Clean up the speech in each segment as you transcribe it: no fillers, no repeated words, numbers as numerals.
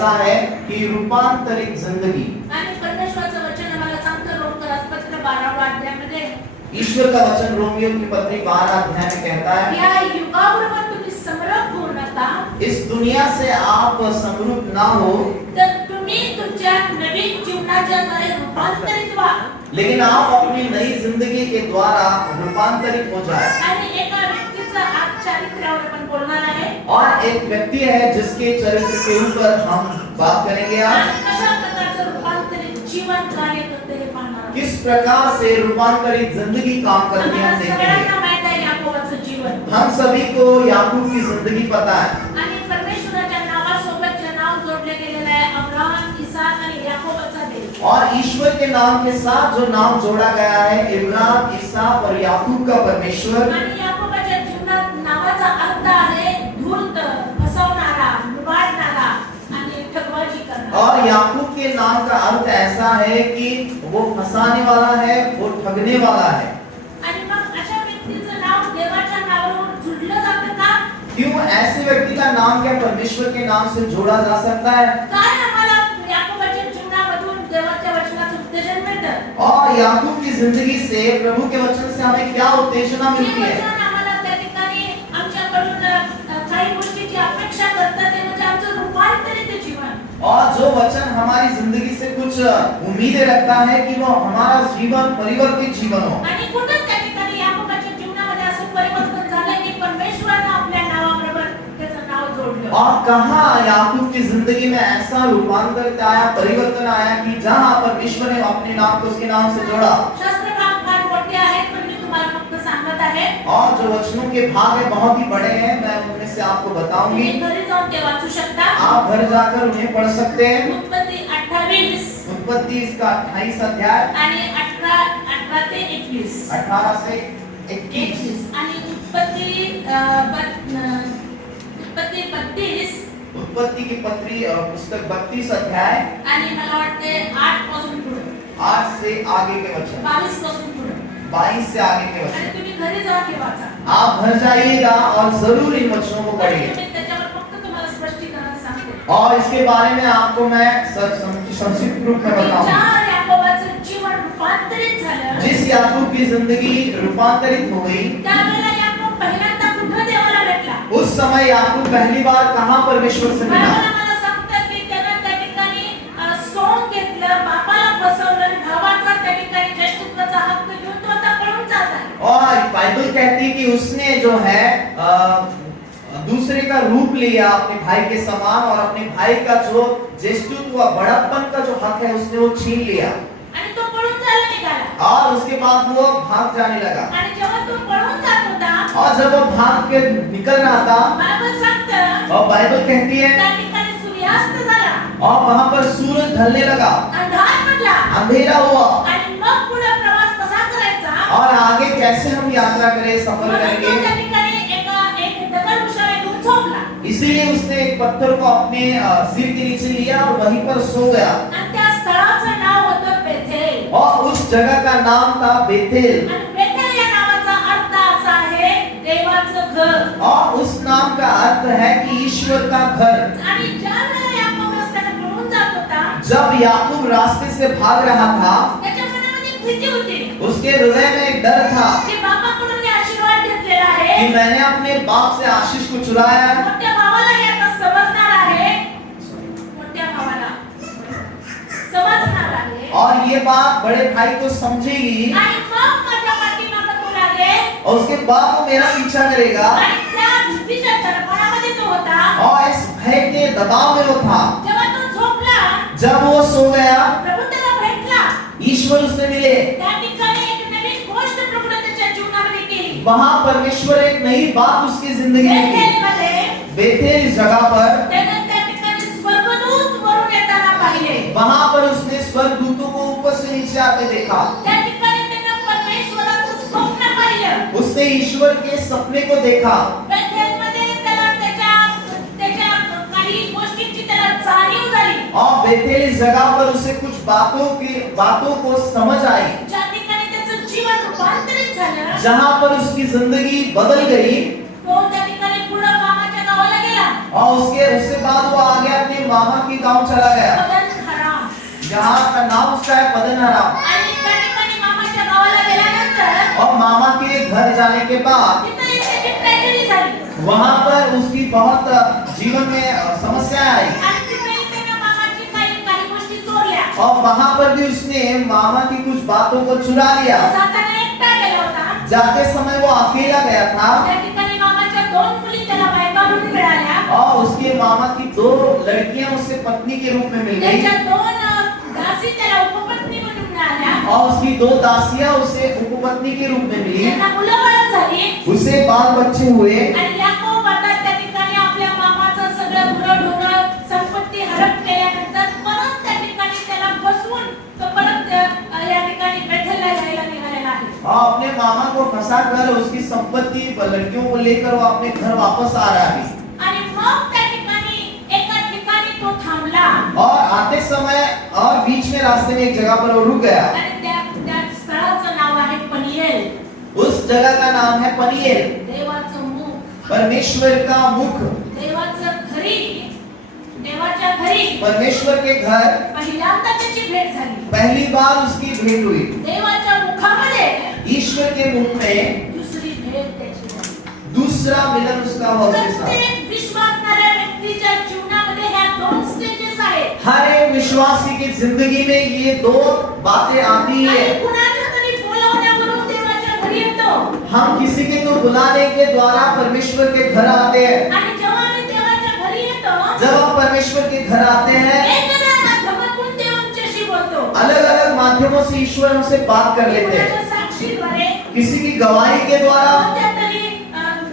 ऐसा है कि रूपांतरित जिंदगी। आणि परमेश्वराचं वचन आम्हाला सांगतं रोमकरासपत्र 12व्या अध्यायामध्ये ईश्वर का वचन रोमियो की पत्री 12 अध्याय में कहता है, या युगाबरोबर तुम्ही समरस होऊ नका, इस दुनिया से आप समरूप ना हो, तर तुम्ही तुमच्या नवीन जीवनाच्या द्वारे रूपांतरित व्हा लेकिन आप अपनी नई जिंदगी के द्वारा रूपांतरित हो जाए। आणि एका व्यक्तीचा आज चारित्र्यावर आपण बोलणार आहे और एक व्यक्ति है जिसके चरित्र के ऊपर हम बात करेंगे आज। आणि कशा प्रकारचं रूपांतरित जीवन कार्य करते हे पाहणार आहोत। किस प्रकार से रूपांतरित जिंदगी काम करती है आम्हाला हम देखेंगे। सगळ्यांना माहित आहे याकोबाचं जीवन हम सभी को याकूब की जिंदगी पता है आणि परमेश्वराच्या नावासोबत जे नाव जोडले गेलेले आहे अब्राहम, इसहाक आणि याकोबाचा देव। और ईश्वर के नाम के साथ जो नाम जोड़ा गया है इब्राहिम, इसहाक और याकूब का परमेश्वर। आणि याकोबाच्या जीवनात नावाचा अर्थ आहे धूर्त, फसवणारा, लुबाडणारा आणि ठगबाजी करणारा। और याकूब के नाम का अर्थ ऐसा है कि वो फंसाने वाला है, वो ठगने वाला है। आणि मग अशा व्यक्तीचं नाव देवाच्या नावावर जुळलं जातं का? क्यों ऐसे व्यक्ति का नाम क्या परमेश्वर के नाम से जोड़ा जा सकता है? काय आम्हाला याकोबाच्या जीवनामधून देवाच्या वचनाचं उत्तेजन मिळतं? और याकूब की जिंदगी से प्रभु के वचन से हमें क्या उत्तेजना हे मिलती है? वचन आम्हाला त्या ठिकाणी आमच्याकडून काही गोष्टीची अपेक्षा करतात ते म्हणजे आमचं रूपांतरित जीवन। और जो वचन हमारी जिंदगी से कुछ उम्मीदें रखता है कि वो हमारा जीवन परिवर्तित जीवन हो। आणि कुठं त्या ठिकाणी याकोबाच्या जीवनामध्ये असं परिवर्तन झालं की परमेश्वरानं आपल्या नावाबरोबर त्याचं नाव जोडलं। और कहाँ याकूब की जिंदगी में ऐसा रूपांतरित आया, परिवर्तन आया कि जहाँ परमेश्वर ने अपने नाम को उसके नाम से जोड़ा। शास्त्र भाग मोठे आहेत पण मी तुम्हाला फक्त सांगत आहे। और जो वचनों के भाग है बहुत ही बड़े हैं, मैं उनमें से आपको बताऊंगी। तुम्ही घरी जाऊन ते वाचू शकता। आप घर जाकर उन्हें पढ़ सकते हैं। उत्पत्ति 28 उत्पत्ति इसका 28 अध्याय आणि 18 ते 21 18 से 21 आणि उत्पत्ति 32 उत्पत्ति की पत्री पुस्तक 32 अध्याय आणि मला वाटते 8 पासून पुढे 8 से आगे के वचन, 22 पासून पुढे 22 से आगे के आणि वचन। तुम्ही घरी जाऊन हे वाचा। आप घर जाइएगा और जरूर इन वचनों को आणि पढ़िए। मी त्याच्यावर फक्त तुम्हाला स्पष्टीकरण सांगते। और इसके बारे में आपको मैं संक्षिप्त रूप में बताऊंगा। ज्या याकोबाचं जीवन रूपांतरित झालं जिस याकूब की जिंदगी रूपांतरित हो गई, त्यावेळेला याकोब पहिल्यांदा कुठं देवाला भेटला? उस समय याकूब पहली बार कहाँ परमेश्वर से मिला? बायबल आम्हाला सांगतं की त्यानं त्या ठिकाणी सोंग घेतलं, बापाला फसवलं आणि भावाचा त्या ठिकाणी ज्येष्ठत्वाचा हक्क घेऊन तो आता पळून जात आहे। और बाइबल कहती है कि उसने जो है दूसरे का रूप लिया अपने भाई के समान, और अपने भाई का जो ज्येष्ठत्व बड़प्पन का जो हक है उसने वो छीन लिया। आणि तो पळून जायला निघाला। और उसके बाद वो भाग जाने लगा। आणि जेव्हा तो पळून जात होता और जब वो भाग के निकल रहा था, बायबल सांगतं और बाइबल कहती है त्या ठिकाणी सूर्यास्त झाला, और वहां पर सूरज ढलने लगा, अंधार पडला अंधेरा हुआ। आणि मग पुढे प्रवास कसा करायचा और आगे कैसे हम यात्रा करें, सफर म्हणून तो करेंगे। त्या ठिकाणी एक दगड उशाला घेऊन झोपला इसीलिए उसने एक पत्थर को अपने सिर के नीचे लिया और वहीं पर सो गया। आणि त्या स्थळाचं नाव होतं बेथेल। और उस जगह का नाम था बेथेल। आणि बेथेल या नावाचा अर्थ असा आहे देवाचं घर। और उस नाम का अर्थ है कि ईश्वर का घर। आणि ज्या वेळेला याकोब रस्त्याने पळून जात होता जब याकूब रास्ते से भाग रहा था, त्याच्या मनामध्ये एक भीती होती उसके हृदय में एक डर था की बापाकडून मी आशीर्वाद घेतलेला कि आहे, मैंने अपने बाप से आशीष को चुराया है। मोठ्या भावाला हे आता समजणार आहे, मोठ्या भावाला समजणार आहे और ये बात बड़े भाई को समझेगी, आणि मग माझ्या पाठीमागे तो लागेल और उसके बाद वो मेरा पीछा करेगा। आणि त्या भीतीच्या दडपणामध्ये तो होता। और इस भय के दबाव में वो था। जेव्हा तो झोपला जब वो सो गया, प्रभू त्याला भेटला, ईश्वर उससे मिले। त्या ठिकाणी एक नवीन गोष्ट प्रभूने त्याच्या जीवनामध्ये केली। वहां परमेश्वर एक नई बात उसकी जिंदगी में की। बेथेलमध्ये बेथेल इस जगह पर, त्याने त्या ठिकाणी स्वर्गदूत वरून येताना पाहिले। वहां पर उसने स्वर्गदूतों को ऊपर से नीचे आते देखा। त्या ठिकाणी त्याने परमेश्वराचं स्वप्न पाहिलं। उसने ईश्वर के सपने को देखा। बेथेलमध्ये त्याला त्याच्या काही गोष्टींची त्याला जाणीव झाली। और बेथेल इस जगह पर उसे कुछ बातों को समझ आई, ज्या ठिकाणी त्याचं जीवन रूपांतरित झालं, जहां पर उसकी जिंदगी बदल गई। तो त्या ठिकाणी पुढे मामाच्या गावाला गेला। और उससे बाद वो आगे अपने मामा के गांव चला गया, पद्मनाराम. जहाँ का नाम उसका है पद्मनाराम। आणि त्या ठिकाणी मामाच्या गावाला गेल्यानंतर और मामा के घर जाने के बाद तिथे एक त्याची ट्रॅजेडी झाली. वहां पर उसकी बहुत जीवन में समस्याएं आई, आणि तिथे त्याने मामाची काही गोष्टी चोरल्या. और वहां पर भी उसने मामा की कुछ बातों को चुरा लिया। जाताना एकटा गेला होता. जाते समय वो अकेला गया था, त्या ठिकाणी मामाच्या 2 मुली त्याला बायका म्हणून मिळाल्या. और उसके मामा की 2 लड़कियां उससे पत्नी के रूप में मिल गई, त्याच्या 2 दासी त्याला उपपत्नी म्हणून मिळाल्या. और उसकी 2 दासियां उसे उपपत्नी के रूप में मिली। त्यांना मुलं बाळ झाली. उसे बाल बच्चे हुए, आणि याकोब आता त्या ठिकाणी आपल्या मामाचं सगळं गुरंढोरं संपत्ती हडप केल्यानंतर परत त्या ठिकाणी त्याला फसवून तो परत या ठिकाणी बेथेलला जायला निघालेला आहे. और अपने मामा को फंसा कर उसकी संपत्ति लड़कियों को लेकर वो अपने घर वापस आ रहा है। आणि मग त्या ठिकाणी एका ठिकाणी तो थांबला. और आते समय और बीच में रास्ते में एक जगह पर वो रुक गया। आणि त्या स्थळाचं नाव आहे पनिएल. उस जगह का नाम है पनिएल, देवाचं मुख. परमेश्वर का मुख। देवाचं घरी, देवाच्या घरी परमेश्वर के घर पहिल्यांदा त्याची भेट झाली. पहली बार उसकी भेंट हुई। देवाच्या मुखामध्ये ईश्वर के मुख में दुसरी भेट त्याची झाली. दूसरा मिलन उसका हुआ उसके साथ। प्रत्येक विश्वासणाऱ्या व्यक्तीच्या जीवनामध्ये ह्या 2 स्टेजेस आहेत. हर एक विश्वासी की जिंदगी में ये 2 बातें आती है। आणि कुणाच्या तरी बोलावण्यावरून देवाच्या घरी येतो. हम किसी के तो बुलाने के द्वारा परमेश्वर के घर आते हैं। आणि जेव्हा आम्ही देवाच्या घरी येतो, जब हम परमेश्वर के घर आते हैं, वेगवेगळ्या माध्यमातून देव आमच्याशी बोलतो. अलग अलग माध्यमों से ईश्वर हमसे बात कर लेते हैं। कुणाच्या साक्षीद्वारे, किसी की गवाही के द्वारा, कोणत्या तरी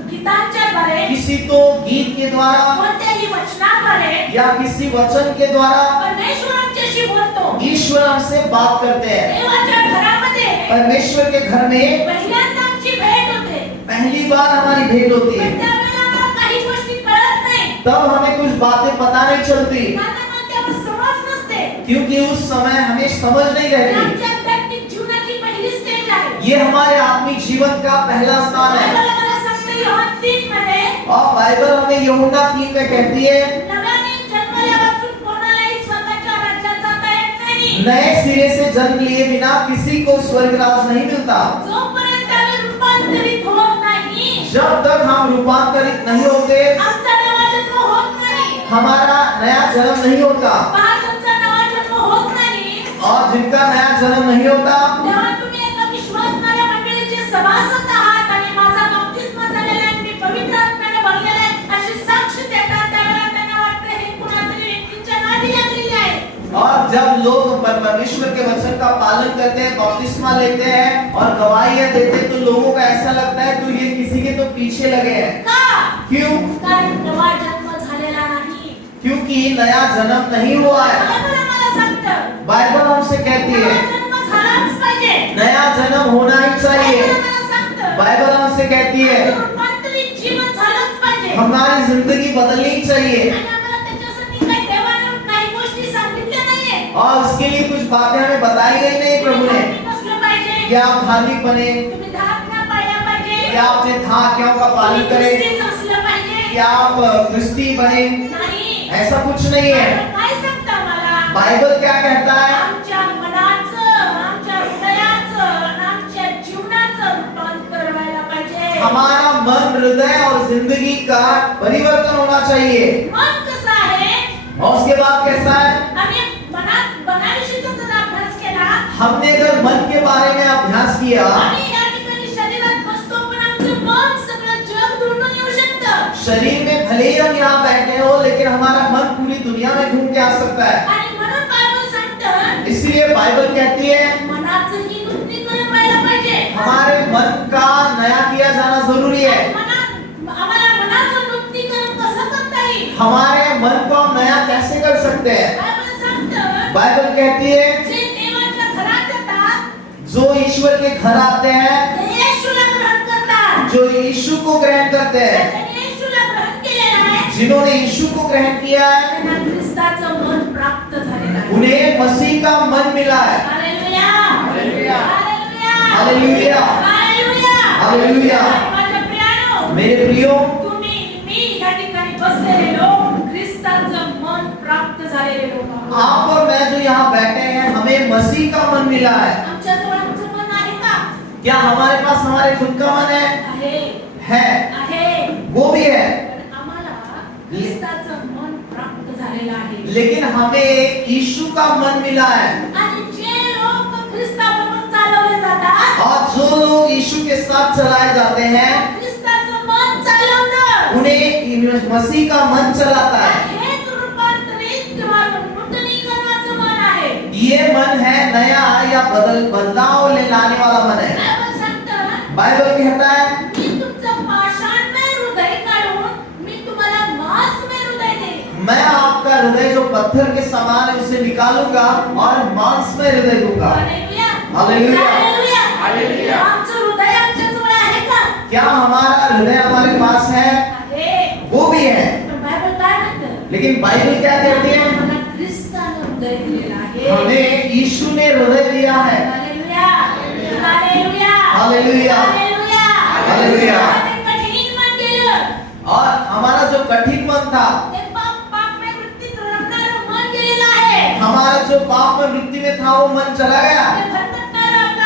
गीतांच्याद्वारे, किसी तो गीत के द्वारा, कोणत्याही वचनाद्वारे या किसी वचन के द्वारा परमेश्वर आमच्याशी बोलतो. ईश्वर हमसे बात करते हैं। देवाच्या घरामध्ये परमेश्वर के घर में पहिल्यांदा आमची भेट होते. पहली बार हमारी भेंट होती पण है। त्यावेळेला आम्हाला काही गोष्टी कळत नाही. तब हमें कुछ बातें पता नहीं चलती, कारण आम्हाला तेव्हा समज नसते. क्योंकि उस समय हमें समझ नहीं रहती। आमच्या आध्यात्मिक जीवनाची पहिली स्टेज आहे. ये हमारे आत्मिक जीवन का पहला स्थान है। बायबल आम्हाला सांगते योहान 3 मध्ये, और बाइबल हमें यूहन्ना 3 में कहती है, नव्याने जन्मल्यापासून कोणालाही स्वर्गाच्या राज्यात जाता येत नाही. नए सिरे से जन्म लिए बिना किसी को स्वर्ग राज नहीं मिलता। जोपर्यंत आम्ही रूपांतरित होत नाही, जब तक हम रूपांतरित नहीं होते, आमचा नवा जन्म होत नाही. हमारा नया जन्म नहीं होता। पाहाचांचा नवा जन्म होत नाही. और जिनका नया जन्म नहीं होता, तेव्हा तुम्ही एका विश्वासणाऱ्या मंडळीचे सभासद आहात आणि माझा बप्तिस्मा झालेला आहे, मी पवित्र आत्म्याने भरलेला आहे अशी साक्ष देतात. त्यावेळेला त्यांना वाटतं हे कुणातरी व्यक्तीच्या नादी लागलेली आहे. और जब लोग परमेश्वर के वचन का पालन करते हैं, बपतिस्मा लेते हैं और गवाहियां देते हैं, तो लोगों को ऐसा लगता है तो ये किसी के तो पीछे लगे हैं। का? क्यों? कारण नवा जन्म झालेला नाही. क्योंकि नया जन्म नहीं हुआ है। बायबल आम्हाला सांगतं, बाइबल हमसे कहती नवा है जन्म झालाच पाहिजे. नया जन्म होना ही चाहिए। बायबल आम्हाला सांगतं, बाइबल हमसे कहती है रूपांतरित जीवन झालंच पाहिजे. हमारी जिंदगी बदलनी ही चाहिए। आणि आम्हाला त्याच्यासाठी काही देवाने काही गोष्टी सांगितल्या नाहीये. और उसके लिए कुछ बातें हमें बताई गई नहीं प्रभु ने। धार्मिक असलं पाहिजे. कि आप धार्मिक बने, तुम्ही धारणा पाळल्या पाहिजे. कि आप अपने आज्ञाओं का पालन करें, ख्रिस्तीच असलं पाहिजे. कि आप क्रिस्ती बने, नाही. ऐसा कुछ नहीं है। बायबल काय सांगतं आम्हाला? बाइबल क्या कहता है? आमच्या मनाचं, आमच्या हृदयाचं, आणि आमच्या जीवनाचं रूपांतर व्हायला पाहिजे. हमारा मन, हृदय और जिंदगी का परिवर्तन होना चाहिए। मन कसं आहे? और उसके बाद कैसा है? आम्ही मनाविषयीचा जर अभ्यास केला, हमने अगर मन के बारे में अभ्यास किया, आम्ही या ठिकाणी शरीरात बसतो, पण आमचं मन सगळं जग धुंडून येऊ शकतं. शरीर में भले ही हम यहाँ बैठे हो, लेकिन हमारा मन पूरी दुनिया में घूम के आ सकता है। आणि म्हणून बायबल सांगतं, इसलिए बाइबल कहती है मनाचंही नूतनीकरण व्हायला पाहिजे. हमारे मन का नया किया जाना जरूरी है। आम्हाला मनाचं नूतनीकरण कसं करता येईल? हमारे मन को हम नया कैसे कर सकते हैं? बायबल सांगतं, बाइबल कहती है जे देवाच्या घरात येतात, जो ईश्वर के घर आते हैं, ते येशूला ग्रहण करतात. जो यीशु को ग्रहण करते हैं, ज्यांनी येशूला ग्रहण केलेलं आहे, जिन्होंने यीशु को ग्रहण किया है, त्यांना ख्रिस्ताचं मन प्राप्त झालेलं आहे. उन्हें मसीह का मन मिला है। Hallelujah! Hallelujah! Hallelujah! Hallelujah! Hallelujah! Hallelujah! माझ्या प्रियानो, मेरे प्रियो, तुम्ही मी या ठिकाणी बसलेले लोक आप और मैं जो यहाँ बैठे हैं, हमें मसीह का मन मिला है। आमच्याजवळ आमचं मन आहे का? क्या हमारे पास हमारे खुद का मन है? है, वो भी है। पण आम्हाला ख्रिस्ताचं मन प्राप्त झालेलं आहे. लेकिन हमें यीशु का मन मिला है। आणि जे लोक ख्रिस्ताबरोबर चालवले जातात, और जो लोग यीशु के साथ चलाए जाते हैं, ख्रिस्ताचं मन चालवतं. उन्हें मसीह का मन चलाता है। हेच रूपांतरित किंवा नूतनीकरणाचं मन आहे. ये मन है नया या बदलाव ले लाने वाला मन है। बायबल सांगतं, बाइबल कहता है, मी तुमचं पाषाणमय हृदय काढून मी तुम्हाला मांसमय हृदय देईन. मैं आपका हृदय जो पत्थर के समान है उसे निकालूंगा और मांस में हृदय दूंगा। हालेलुया. हालेलुया. हालेलुया. हालेलुया. आमचं हृदय आमच्याजवळ आहे का? क्या हमारा हृदय हमारे पास है? आहे. वो भी है। पण बायबल काय म्हणतं? लेकिन बाइबल क्या कहती है? मला ख्रिस्तानं हृदय दिलेलं आहे. हमें यीशु ने हृदय दिया है। Hallelujah. Hallelujah. Hallelujah. Hallelujah. Hallelujah. ते कठीण मन केलं. और हमारा जो कठिन मन था, ते पापमय वृत्तीत रमणारं मन केलेलं आहे. हमारा जो पाप में वृत्ति में था वो मन चला गया। ते भटकणारं आपलं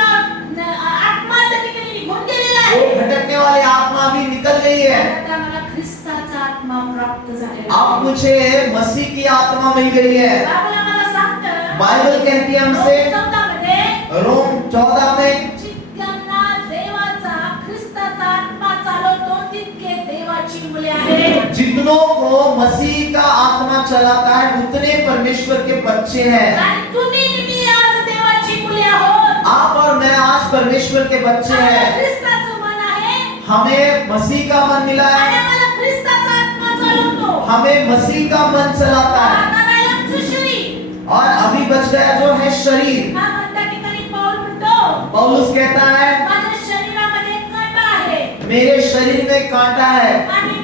आत्मा त्या ठिकाणी निघून गेलेला वो आहे. भटकने वाली आत्मा भी निकल गई है। आता मला ख्रिस्ताचा आत्मा प्राप्त झालेला आहे. अब मुझे मसीह की आत्मा मिल गई है। बायबल आम्हाला सांगतं, बाइबल कहती है हमसे, रोम 14 मध्ये, रोम 14 में, जितक्यांना देवाचा ख्रिस्ताचा आत्मा चालवतो तितके देवाची मुले आहेत. जितनों को मसीह का आत्मा चलाता है उतने परमेश्वर के बच्चे हैं। आणि तुम्ही मी आज देवाची मुले आहोत. आप और मैं आज परमेश्वर के बच्चे आम्हाला हैं। ख्रिस्ताचं मन आहे हमें मसीह का मन मिला आणि है। आम्हाला ख्रिस्ताचा आत्मा चालवतो. हमें मसीह का मन चलाता है। आता राहिलं आमचं शरीर. और अभी बच गया जो है शरीर। हा मन त्या ठिकाणी पाऊल म्हणतो, पौलुस कहता है, माझ्या शरीरामध्ये एक कांटा आहे मेरे शरीर में कांटा है। आणि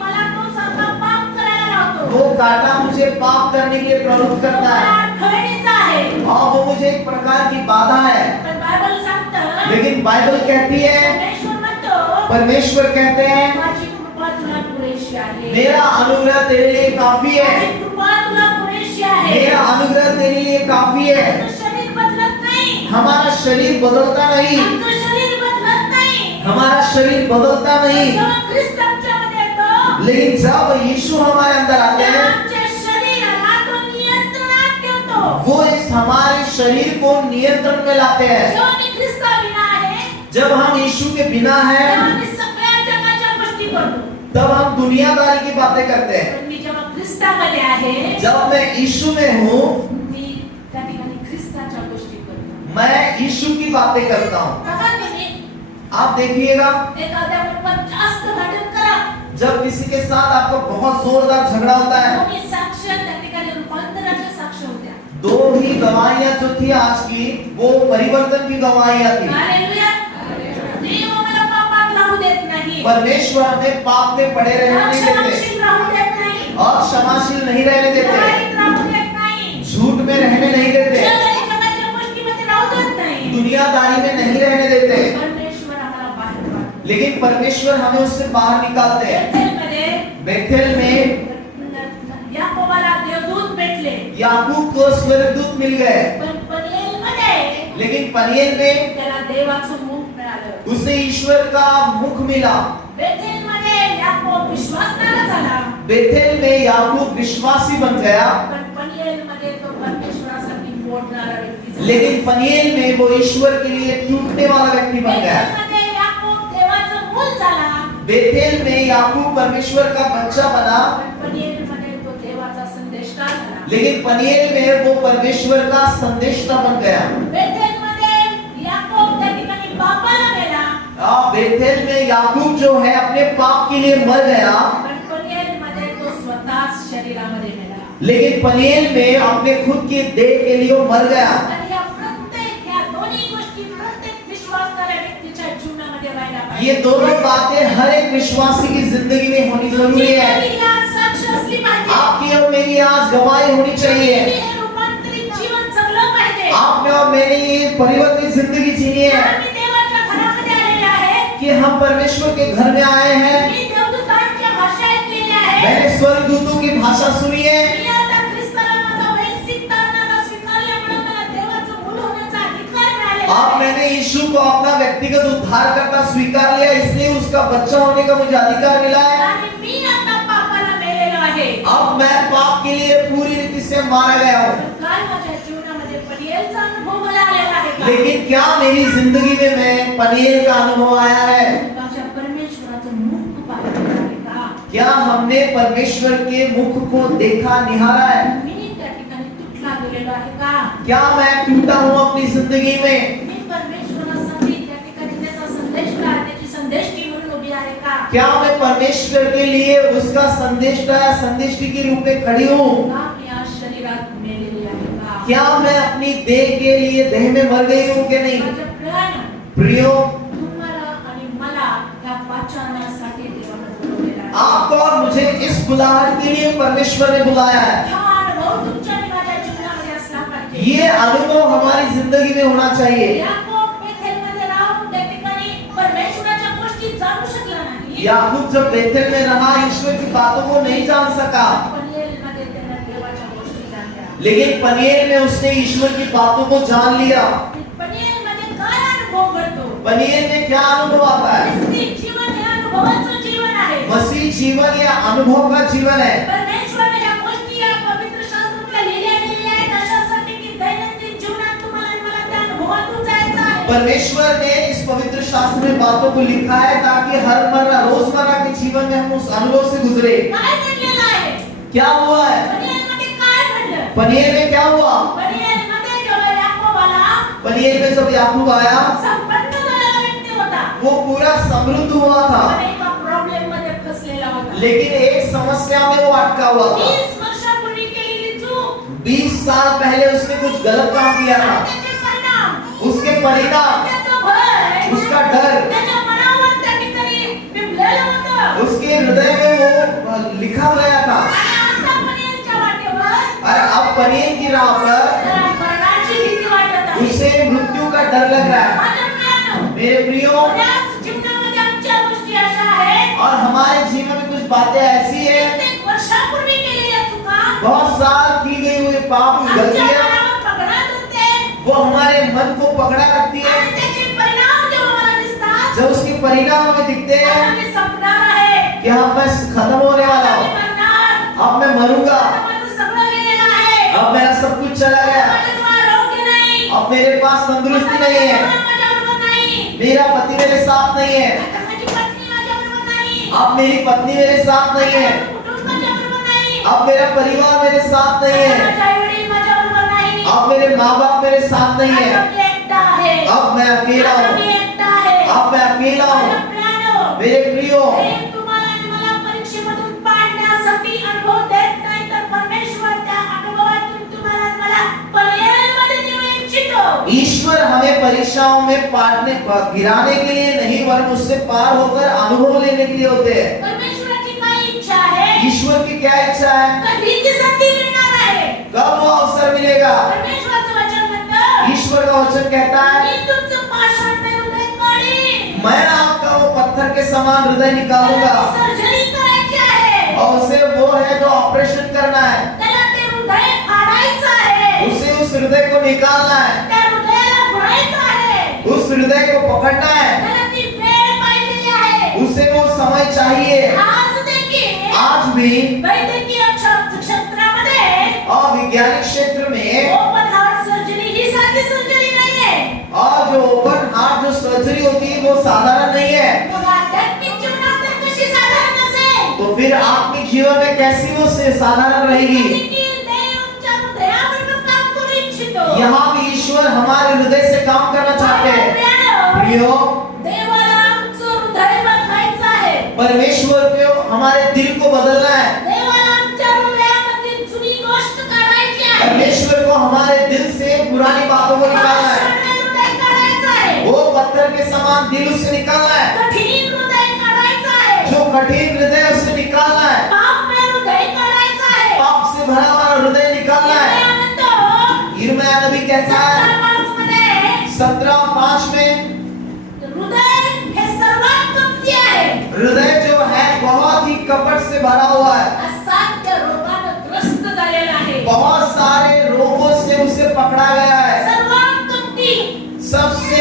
मला तो सारखा पाप करायला लावतो. वो कांटा मुझे पाप करने के लिए प्रवृत्त करता है अडखळणीचा आहे. और वो मुझे एक प्रकार की बाधा है। पण बायबल सांगतं, लेकिन बाइबल कहती है, परमेश्वर म्हणतो, परमेश्वर कहते हैं, माझी कृपा तुला पुरेशी आहे. मेरा अनुग्रह तेरे लिए काफी है। माझी कृपा तुला पुरेशी आहे. मेरा अनुग्रह तेरे लिए काफी है। आमचं शरीर बदलत नाही. हमारा शरीर बदलता नहीं। आमचं शरीर बदलत नाही. हमारा शरीर बदलता नहीं। जेव्हा ख्रिस्त आमच्यामध्ये येतो, लेकिन जब यीशु हमारे अंदर आते तेव्हा हैं, आमच्या शरीराला तो नियंत्रणात ठेवतो. वो इस हमारे शरीर को नियंत्रण में लाते हैं। जेव्हा मी ख्रिस्ताविना आहे, जब हम यीशु के बिना तेव्हा हैं, मी सगळ्या जगाच्या गोष्टी करतो. तब हम दुनियादारी की बातें करते हैं। पण मी जेव्हा ख्रिस्तामध्ये आहे, जब मैं यीशु में हूँ, मी त्या ठिकाणी ख्रिस्ताच्या गोष्टी करतो. मैं यीशु की बातें करता हूँ। बघा तुम्ही, आप देखिएगा, एखाद्या बरोबर जास्त भांडण करा, जब किसी के साथ आपका बहुत जोरदार झगड़ा होता है, तुम्ही साक्ष त्या ठिकाणी रूपांतराच्या साक्ष होत्या. दो ही गवाहियां जो थी आज की, वो परिवर्तन की गवाहियां थी। हालेलुया. देव मला पापात राहू देत नाही. परमेश्वर हमें पाप में पड़े रहने नहीं देते क्षमाशील राहू देत नाही. और क्षमाशील नहीं रहने देते, लढाईत राहू देत नाही. झूठ में रहने नहीं देते, जगाच्या जगाच्या गोष्टीमध्ये राहू देत नाही. दुनियादारी में नहीं रहने देते। परमेश्वर आम्हाला बाहेर काढतो. लेकिन परमेश्वर हमें उससे बाहर निकालते हैं। बेथेलमध्ये बेथेल में याकोबाला देवदूत भेटले. याकूब को स्वर्गदूत मिल गए, पण पनिएलमध्ये लेकिन पनिएल में त्याला देवाचं मुख मिळालं. उसे ईश्वर का मुख मिला। बेथेलमध्ये याकोब विश्वासणारा झाला. बेथेल में याकूब विश्वासी बन गया, पण पनिएलमध्ये तो परमेश्वरासाठी मोडणारा व्यक्ती झाला. लेकिन पनिएल में वो ईश्वर के लिए टूटने वाला व्यक्ति बन गया। बेथेलमध्ये याकोब देवाचं मूल झाला. बेथेल में याकूब परमेश्वर का बच्चा बना, पण पनिएलमध्ये तो देवाचा संदेशकार झाला. लेकिन पनिएल में वो परमेश्वर का संदेशता बन गया। बेथेलमध्ये याकोब त्या ठिकाणी पापाला गेला. बेथेल में याकूब जो है अपने पाप के लिए मर गया, पण पनिएलमध्ये तो स्वतःच शरीरामध्ये गेला. लेकिन पनिएल में अपने खुद की देह के लिए वो मर गया। आणि या दोन्ही गोष्टी प्रत्येक विश्वासणाऱ्या व्यक्तीच्या जीवनामध्ये व्हायला पाहिजे. ये दोनों बातें हर एक विश्वासी की जिंदगी में होनी जरूरी है। तुमची आज साक्ष असली पाहिजे. आपकी और मेरी आज गवाही होनी चाहिए। तुम्ही हे रूपांतरित जीवन जगलं पाहिजे. आपने और मेरी ये परिवर्तित जिंदगी जीनी है आम्ही देवाच्या घरामध्ये आलेले आहे. कि हम परमेश्वर के घर में आए हैं। मी देवदूतांच्या भाषा ऐकलेली आहे. मैंने स्वर्गदूतों की भाषा सुनी है। मी आता ख्रिस्ताला माझा वैयक्तिक गेलेला अब आहे. मैंने यीशु को अपना व्यक्तिगत उद्धारकर्ता स्वीकार लिया, इसलिए उसका बच्चा होने का मुझे अधिकार मिला है। आणि मी आता पापाला मेलेलो आहे. अब मैं पाप के लिए पूरी रीति से मारा गया हूँ। काय माझ्या जीवनामध्ये पनियलचा अनुभव मला आलेला आहे का? लेकिन क्या मेरी जिंदगी में मैं पनीर का अनुभव आया है? माझ्या परमेश्वराचं मुख पाहिलं आहे का? क्या हमने परमेश्वर के मुख को देखा, निहारा है? मी त्या ठिकाणी तुटला गेलेलो आहे का? क्या मैं टूटा हूँ अपनी जिंदगी में? मी परमेश्वरासाठी त्या ठिकाणी त्याचा संदेश त्याची संदेष्टी म्हणून उभी आहे का? क्या मैं परमेश्वर के लिए उसका संदेष्टि के रूप में खड़ी हूँ? का मी या शरीरात मेलेली आहे का? क्या मैं अपनी देह के लिए देह में मर गई हूँ कि नहीं? माझ्या प्रियानं, प्रियो, तुम्हाला आणि मला या वाचनासाठी देवाने बोलवलेलं आहे. आपको और मुझे इस बुलाहट के लिए परमेश्वर ने बुलाया है। हा अनुभव तुमच्या आणि माझ्या जीवनामध्ये असला पाहिजे. ये अनुभव हमारी जिंदगी में होना चाहिए। याकोब बेथेलमध्ये राहून त्या ठिकाणी परमेश्वराच्या गोष्टी जाणू शकला नाही. याकूब जब बेथेल में रहा, ईश्वर की बातों को नहीं जान सका, पनियलमध्ये त्याने देवाच्या गोष्टी जाणल्या. लेकिन पनीर में उसने ईश्वर की बातों को जान लिया। पनियलमध्ये काय अनुभव घडतो? पनीर में क्या अनुभव आता है? ख्रिस्ती जीवन हे अनुभवाचं जीवन आहे. मसीह जीवन या अनुभव का जीवन है। परमेश्वराने ह्या गोष्टी या पवित्र शास्त्रात लिहिल्या गेलेल्या आहेत अशासाठी की दैनंदिन जीवनात तुम्हाला आणि मला त्या अनुभवातून जायचं आहे. परमेश्वर ने इस पवित्र शास्त्र में बातों को लिखा है ताकि हर रोजमर्रा के जीवन में हम उस अनुभव से गुजरे। काय घडलेलं आहे? क्या हुआ है? पनियलमध्ये काय घडलं? पनीर में क्या हुआ? पनियलमध्ये जेव्हा याकोब आला, पनीर में जब याकूब आया, संपन्न झालेला व्यक्ती होता. वो पूरा समृद्ध हुआ था, पण एका प्रॉब्लेम मध्ये फसलेला होता. लेकिन एक समस्या में वो अटका हुआ था। 20 वर्षापूर्वी केलेली चूक, 20 साल पहले उसने कुछ गलत काम किया था। त्याचे परिणाम, उसके परिणाम, त्याचा भय, उसका डर, त्याच्या मनावर त्या ठिकाणी बिंबलेलं होतं. उसके हृदय में वो लिखा गया था। आणि आता पनियलच्या वाटेवर और अब पनीर की राह पर त्याला मरणाची भीती वाटत आहे. उसे मृत्यू का डर लग रहा है। माझ्या प्रियानो, मेरे प्रियो, बऱ्याच जीवनामध्ये आमच्या गोष्टी अशा आहेत, और हमारे जीवन में कुछ बातें ऐसी है, कित्येक वर्षापूर्वी केलेल्या चुका बहुत साल की गई हुई पाप आमच्या गलतियां, मनावर पकडत होते. वो हमारे मन को पकड़ा रखती है। आणि त्याचे परिणाम जेव्हा मला दिसतात, जब उसके परिणाम हमें दिखते आता हैं मी संपणार आहे, कि हाँ मैं खत्म होने वाला आता मी हूँ, मरणार, अब मैं मरूंगा, आता माझं सगळं गेलेलं आहे, अब मेरा सब कुछ चला गया, माझ्याजवळ आरोग्य नाही, अब मेरे पास तंदुरुस्ती नहीं है, माझ्याबरोबर नाही, मेरा पति मेरे साथ नहीं है, आता माझी पत्नी माझ्याबरोबर नाही, अब मेरी पत्नी मेरे साथ नहीं है, माझं कुटुंब माझ्याबरोबर नाही, अब मेरा परिवार मेरे साथ नहीं आता है, माझे आई-वडील माझ्याबरोबर नाही, अब मेरे माँ बाप मेरे साथ नहीं आता है, मी एकटा आहे, अब मैं अकेला आता हूँ, मी एकटा आहे. अब मैं अकेला माझ्या हूँ। प्रियानो, मेरे प्रियो, हे तुम्हाला आणि मला परीक्षेमधून पाडण्यासाठी अनुभव देत नाही, तर परमेश्वर त्या अनुभवातून तुम्हाला आणि मला पर्यायामध्ये नेऊ इच्छितो. ईश्वर हमें परीक्षाओं में गिराने के लिए नहीं, वरन उससे पार होकर अनुभव लेने के लिए होते हैं। परमेश्वराची काय इच्छा आहे? ईश्वर की क्या इच्छा है? कधी ती संधी मिळणार आहे? कब वो अवसर मिलेगा? परमेश्वराचं वचन म्हणतं, ईश्वर का वचन कहता है, मी तुमचं पाषाण हृदय काढीन. मैं आपका वो पत्थर के समान हृदय त्याला निकालूंगा, सर्जरी करायची आहे. और उसे वो है जो ऑपरेशन करना है, त्याला ते हृदय फाडायचं आहे. उसे उस हृदय को निकालना है, त्या हृदयाला भरायचं आहे. उस हृदय को पकड़ना है, त्याला ती वेळ पाहिजेली आहे. उसे वो समय चाहिए। आज देखील आज भी वैद्यकीय क्षेत्रामध्ये और वैज्ञानिक क्षेत्र में ओपन हार्ट सर्जरी ही साधी सर्जरी नाहीये. और जो ओपन हार्ट जो सर्जरी होती है वो साधारण नहीं है। मग आध्यात्मिक जीवनात तर कशी साधारण असेल? तो फिर आत्मिक जीवन में कैसी वो साधारण रहेगी? देखील देवाच्या हृदयावर काम करू इच्छितो. यहाँ भी ईश्वर हमारे हृदय से काम करना चाहते हैं। प्रियो, देवाला आमचं हृदय बदलायचं आहे. परमेश्वर को हमारे दिल को बदलना है। देवाला आमच्या हृदयामधील जुनी गोष्ट काढायची आहे. परमेश्वर को हमारे दिल से पुरानी बातों को निकालना है। पाषाण हृदय काढायचं आहे. वो पत्थर के समान दिल उससे निकालना है, कठीण हृदय काढायचं आहे. जो कठिन हृदय उससे निकालना है, पापमय हृदय काढायचं आहे. पाप से भरा हुआ हृदय निकालना है। यिर्मया म्हणतो, यिर्मया नबी कहता है 17:5 17:5 में, हृदय हे सर्वात कमती आहे. हृदय जो है बहुत ही कपट से भरा हुआ है, असाध्य रोगानं ग्रस्त झालेला आहे. बहुत सारे रोगों से उसे पकड़ा गया है, सर्वात कमती सबसे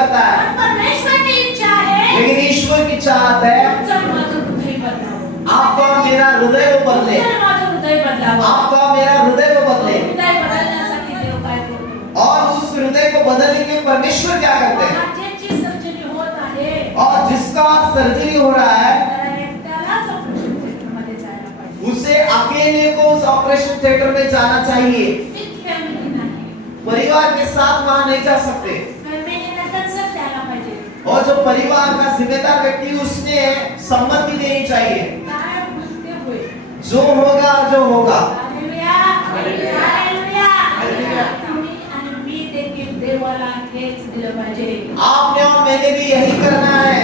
करता है, पण परमेश्वराची इच्छा आहे लेकिन ईश्वर की चाहत है तुमचं माझं हृदय बदलावं. आपका और मेरा हृदय वो बदले, तुमचं माझं हृदय बदलावं. आपका और मेरा हृदय वो बदले। हृदय बदलण्यासाठी देव काय करतो? और उस हृदय को बदलने के लिए परमेश्वर क्या करते हैं? ज्याची सर्जरी होत आहे और जिसका सर्जरी हो रहा है त्याला एकट्यालाच ऑपरेशन थिएटरमध्ये जायला पाहिजे. उसे अकेले को उस ऑपरेशन थिएटर में जाना चाहिए, विथ फॅमिली नाही. परिवार के साथ वहां नहीं जा सकते। फॅमिलीला कन्सल्ट द्यायला पाहिजे. और जो परिवार का जिम्मेदार व्यक्ति उसने सम्मति देनी चाहिए, काय बोलते होय. जो होगा जो होगा। Hallelujah, hallelujah, hallelujah. तुम्ही आणि मी देखील देवाला हेच दिलं पाहिजे. आपने और मैंने भी यही करना है।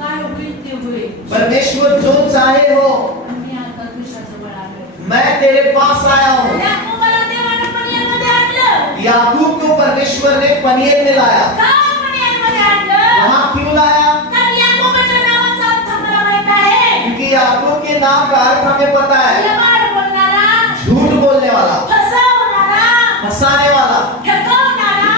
काय होईल ते होईल. परमेश्वर जो चाहे हो, आम्ही आता तुझ्याजवळ आलोय. मैं तेरे पास आया हूँ। याकोबाला देवानं पनीरमध्ये आणलं. याकूब को परमेश्वर ने पनीर में लाया। का पनीरमध्ये आणलं? वहां क्यों लाया? कारण याकोबाच्या नावाचा अर्थ मला माहित आहे. क्योंकि याकूब के नाम का अर्थ हमें पता है, लबाड बोलणारा, झूठ बोलने वाला, फसवणारा, फंसाने वाला, ठगवणारा,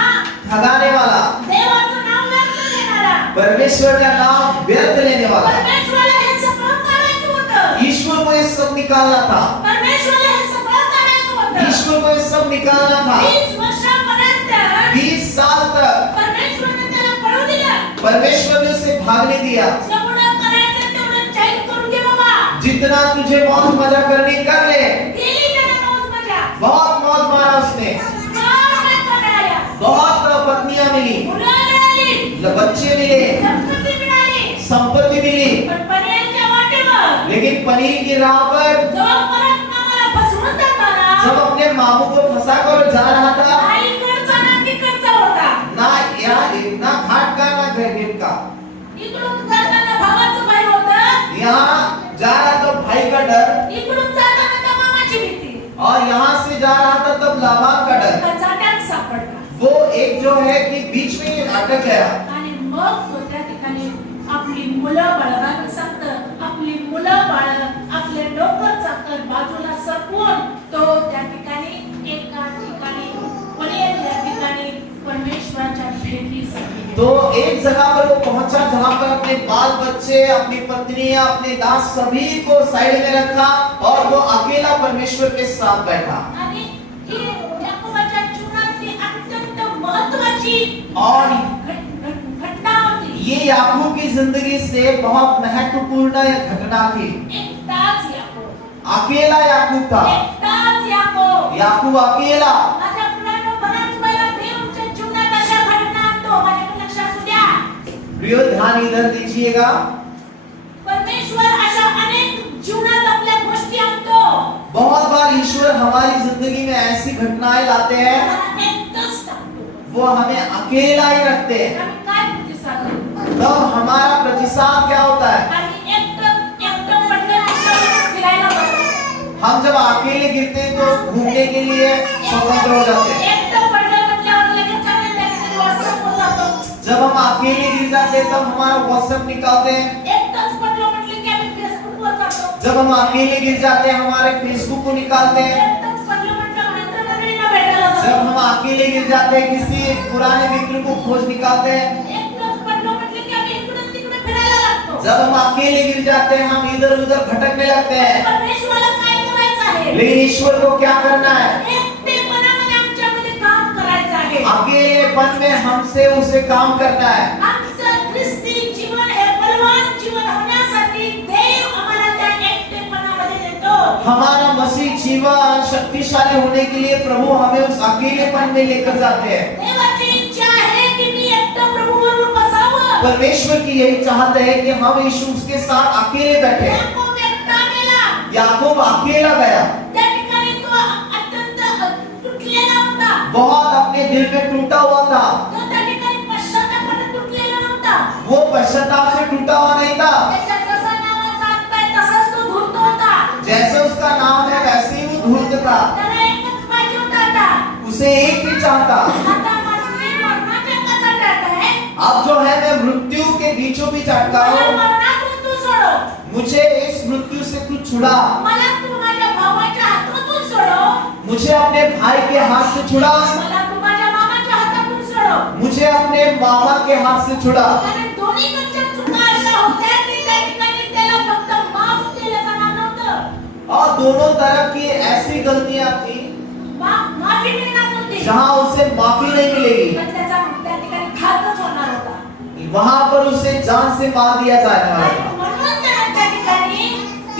ठगाने वाला, देवाचं नाव व्यर्थ देणारा. परमेश्वर का नाम व्यर्थ लेने वाला। परमेश्वराला हे सगळं करायचं होतं. ईश्वर को ये सब निकालना था, परमेश्वराला हे सगळं करायचं होतं. ईश्वर को ये सब निकालना था। 20 वर्षापर्यंत 20 साल तक परमेश्वराने त्याला पळू दिलं. परमेश्वर ने उसे भागने दिया। जेवढं करायचं तेवढं चैन करून घे बाबा. जितना तुझे मौज मजा करनी कर ले। गेली त्याला मौज मजा. बहुत मौज मारा उसने, फार बायका मिळाल्या. बहुत पत्नियां मिली, मुलं मिळाली. बच्चे मिले, संपत्ती मिळाली. संपत्ति मिली, पण पनीरच्या वाटेवर लेकिन पनीर की राह पर जोपर्यंत मामाला फसवून जाताना जब अपने मामू को फंसा कर जा रहा था, ना इकडचा ना तिकडचा होता. ना ना घाट का ना घेट का, इकडून जाताना भावाचं भय होतं. यहाँ जा रहा तो भाई का डर, इकडून जाताना त्या मामाची भीती. और यहाँ से जा रहा था तब लाबान का डर। त्या जाट्यात सापडला. वो एक जो है कि बीच में अटक गया। आणि मग तो त्या ठिकाणी आपली मुलं बाळांना सांगतं, आपली मुलं बाळ आपले डोकं चाकर बाजूला सरकवून तो त्या ठिकाणी एका ठिकाणी पनीर या ठिकाणी परमेश्वराच्या भेटीसाठी गेला. तो एक जगह पर वो पहुंचा जहां पर अपने बाल बच्चे, अपनी पत्नी, अपने दास सभी को साइड में रखा और वो अकेला परमेश्वर के साथ बैठा। आणि ही याकोबाच्या जीवनातली अत्यंत महत्त्वाची और घटना होती. ये याकूब की जिंदगी से बहुत महत्वपूर्ण घटना थी। एकटाच याकोब, अकेला याकूब था, एकटाच याकोब. याकूब अकेला। माझ्या मुलांनो, बऱ्याच वेळा देवाच्या जीवनात अशा घटना आणतो. माझ्या लक्षात असू द्या. प्रियो ध्यान इधर दीजिएगा। परमेश्वर अशा अनेक जीवनात आपल्या गोष्टी आणतो. बहुत बार ईश्वर हमारी जिंदगी में ऐसी घटनाएं लाते हैं, मला एकटंच टाकतो. वो हमें अकेला ही रखते हैं। आम्ही काय प्रतिसाद देतो? तब हमारा प्रतिसाद क्या होता है? आम्ही एकटं पडलं फिरायला जातो. हम जब अकेले गिरते हैं तो घूमने के लिए स्वतंत्र हो जाते हैं। एकटं पडलं म्हटल्यावर लगेच चालेल लगेच व्हॉट्सअपवर जातो. जब हम अकेले गिर जाते हैं तब हमारा व्हाट्सएप निकालते हैं। एकटंच पडलं म्हटलं की आम्ही फेसबुकवर जातो. जब हम अकेले गिर जाते हैं हमारे फेसबुक को निकालते हैं। एकटंच पडलं म्हटलं मित्रमंडळींना भेटायला जब जातो. हम अकेले गिर जाते हैं किसी पुराने मित्र को खोज निकालते हैं। एकटंच पडलं म्हटलं की आम्ही इकडून तिकडे फिरायला लागतो. जब हम अकेले गिर जाते हैं हम इधर उधर भटकने लगते हैं। परमेश्वराला काय करायचं आहे? लेकिन ईश्वर को क्या करना है? एकटेपणामध्ये आमच्यामध्ये काम करायचं आहे. अकेलेपन में हमसे उसे काम करना है। आमचं ख्रिस्ती जीवन हे बलवान जीवन होण्यासाठी देव आम्हाला त्या एकटेपणामध्ये देतो. हमारा मसीह जीवन शक्तिशाली होने के लिए प्रभु हमें उस अकेलेपन में लेकर जाते हैं। देवाची इच्छा आहे की मी एकटं प्रभूबरोबर बसावं. परमेश्वर की यही चाहत है कि हम यीशु उसके साथ अकेले बैठे। याकोब एकटा गेला. याकूब अकेला गया, त्या ठिकाणी तो अत्यंत तुटलेला होता. बहुत अपने दिल में टूटा हुआ था। तो त्या ठिकाणी पश्चात्तापाने तुटलेला नव्हता. वो पश्चाताप से टूटा हुआ नहीं था। त्याच्या जसा नावाचा अर्थ आहे तसाच तो धूर्त होता. जैसे उसका नाम है वैसे ही वो धूर्त था। त्याला एकच पाहिजे होता आता. उसे एक ही चाहता, आता मी मरणाच्या कचाट्यात आहे. अब जो है मैं मृत्यु के बीचों बीच अटका मला हूँ, मरणातून तू सोडव. मुझे इस मृत्यु से तू छुड़ा, मला तू माझ्या भावाच्या हातातून सोडव. मुझे अपने भाई के हाथ से छुड़ा, मला तू माझ्या मामाच्या हातातून सोडव. मुझे अपने मामा के हाथ से छुड़ा। कारण दोन्हीकडच्या चुका अशा होत्या की त्या ठिकाणी त्याला फक्त माफ केलं जाणार नव्हतं. और दोनों तरफ की ऐसी गलतियां थी माफी मिळणार नव्हती. जहां उसे माफी नहीं मिलेगी, पण त्याचा त्या ठिकाणी घातच होणार होता. वहां पर उसे जान से मार दिया जाने वाला आणि था। म्हणून त्याने त्या ठिकाणी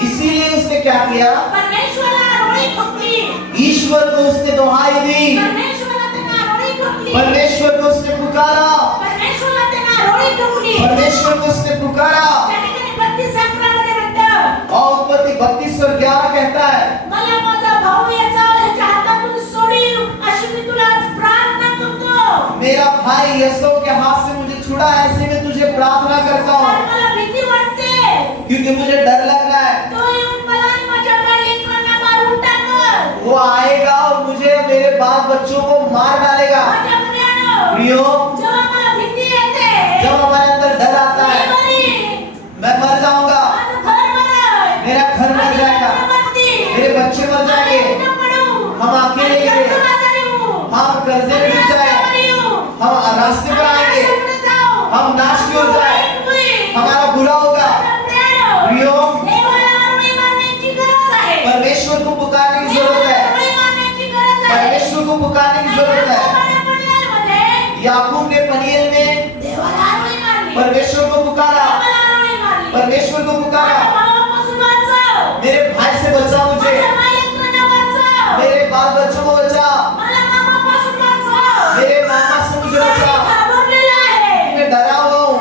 इसीलिए उसने क्या किया, परमेश्वराला रोळी ठोकली. ईश्वर को उसने दुहाई दी, परमेश्वराला त्याने रोळी ठोकली. परमेश्वर को उसने पुकारा, परमेश्वराला त्याने रोळी ठोकली. परमेश्वर को उसने पुकारा। त्या ठिकाणी 32 अकरामध्ये म्हणतं, और उत्पत्ति 32 और 11 कहता है, मला माझा भाऊ याचा ह्याच्या हातातून सोडील अशी मी तुला प्रार्थना करतो. मेरा भाई यसो के हाथ से मुझे छुड़ा, ऐसे में तुझे प्रार्थना करता तर हूँ, मला भीती वाटते. क्योंकि मुझे डर लग रहा है तो येऊन मला आणि माझ्या बाळलेकरांना मारून टाकल. वो आएगा और मुझे मेरे बाल बच्चों को मार डालेगा। माझ्या प्रियानो, प्रियो, जेव्हा मला भीती येते, जब हमारे अंदर डर आता मी है, बरी, मैं मर जाऊंगा, माझं घर बरं, मेरा घर मर जाएगा, मेरे बच्चे मर जाएंगे, हम अकेले रहेंगे, हम कर्जे में डूब जाए, हम रास्ते पर आएंगे, हम नाश की ओर जाए, हमारा बुरा होगा। प्रियो, परमेश्वर को पुकारने की जरूरत है, परमेश्वर को पुकारने की जरूरत है। याकूब ने पनीएल में परमेश्वर को पुकारा, परमेश्वर को पुकारा, मेरे भाई से बचा मुझे, मेरे बाल बच्चों को बचा, मेरे मामा से मुझे बचा, मैं डरा हुआ हूँ,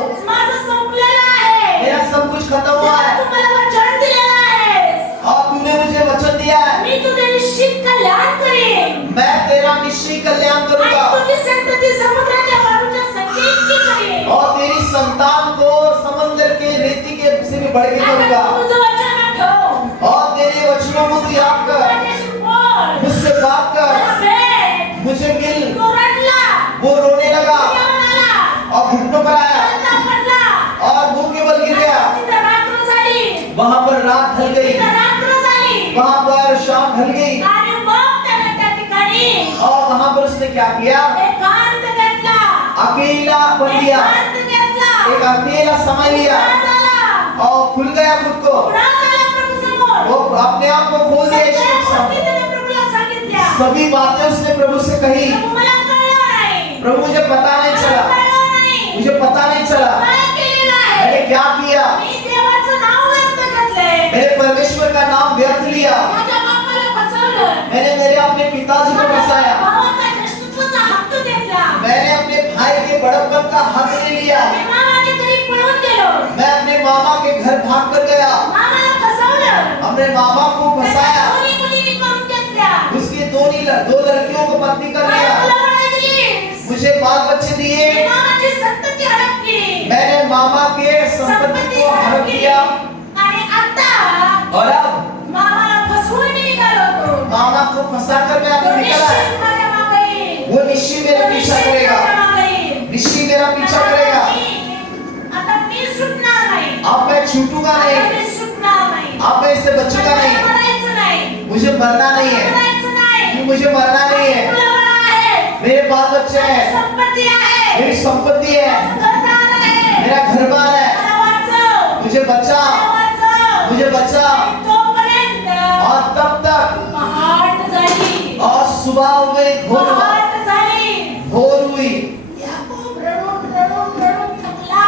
मेरा सब कुछ खत्म हुआ है और तूने मुझे वचन दिया है, मी तुझे निश्चित कल्याण करेन मैं तेरा निश्चय कल्याण आणि करूंगा तुझी संतती समुद्राच्या बाजूच्या संगीतची करेन. और तेरी संतान को समुद्र के रेती के से भी बढ़ के आता करूंगा तू तुझं वचन आठव. और तेरे वचनों को तू याद कर, माझ्याशी बोल. मुझसे बात कर, मला भेट. मुझे मिल। तो रडला. वो रोने लगा येऊन आला. और घुटनों पर आया रडला पडला. और मुंह के बल गिर गया। तिथं रात्र झाली. वहां पर रात ढल गई, तिथं रात्र झाली. वहां पर शाम ढल गई आणि मग त्याने त्या ठिकाणी और वहां पर उसने क्या किया, एकांत घेतला. अकेला पड़ लिया, एकांत घेतला. एक अकेला समय लिया उघडा झाला. और खुल गया खुद को, उघडा झाला प्रभूसमोर. वो अपने आप को खोल दिया ईश्वर के सगळ्या गोष्टी सामने। त्याने प्रभूला सांगितल्या. सभी बातें उसने प्रभु से कही, प्रभू मला कळलं नाही. प्रभु मुझे पता नहीं मला चला, कळलं नाही. मुझे पता नहीं चला काय केलेलं आहे? मैंने क्या किया, मी देवाचं नाव व्यक्त घेतलंय. मैंने परमेश्वर का नाम व्यर्थ लिया, माझ्या बापाला फसवलं. मैंने मेरे अपने पिताजी को फंसाया, भावाचा ज्येष्ठत्वाचा हक्क घेतला. मैंने अपने भाई के बड़प्पन का हक ले लिया, मी मामाच्या घरी पळून गेलो. मैं अपने मामा के घर भाग कर गया, मामाला फसवलं. हमने मामा को फंसाया, दोन्ही मुलींनी करून घेतल्या. उसकी दो लड़कियों को पत्नी कर मला लिया, मुलं बाळं दिली. मुझे बाल बच्चे दिए, मी मामाची संतती हडपली. मैंने मामा के संपत्ति को हड़प किया आणि आता और अब मामाला फसवून निघालो होतो. मामा को फंसाकर मैं तो अब निकला है। निश्चित माझ्या मागे येईल. वो निश्चय मेरा पीछा निश्चित करेगा, माझ्या मागे येईल. निश्चय मेरा पीछा करेगा। आता मी सुटणार नाही. अब मैं छूटूंगा आता नहीं, मी सुटणार नाही. अब मैं इससे बचूंगा मला नहीं, मरायचं नाही. मुझे मरना नहीं है, मरायचं नाही. मुझे मरना नहीं है, मुलं बाळं आहेत. मेरे बाल बच्चे हैं, संपत्ती आहे. मेरी संपत्ति है, घरदार आहे. मेरा घर बार है, मला वाचव. मुझे बचा, मला वाचव. मुझे बचा। तोपर्यंत और तब तक पहाट झाली. और सुबह हो गई, पहाट झाली. भोर हुई, याकूब रडून रडून रडून थकला.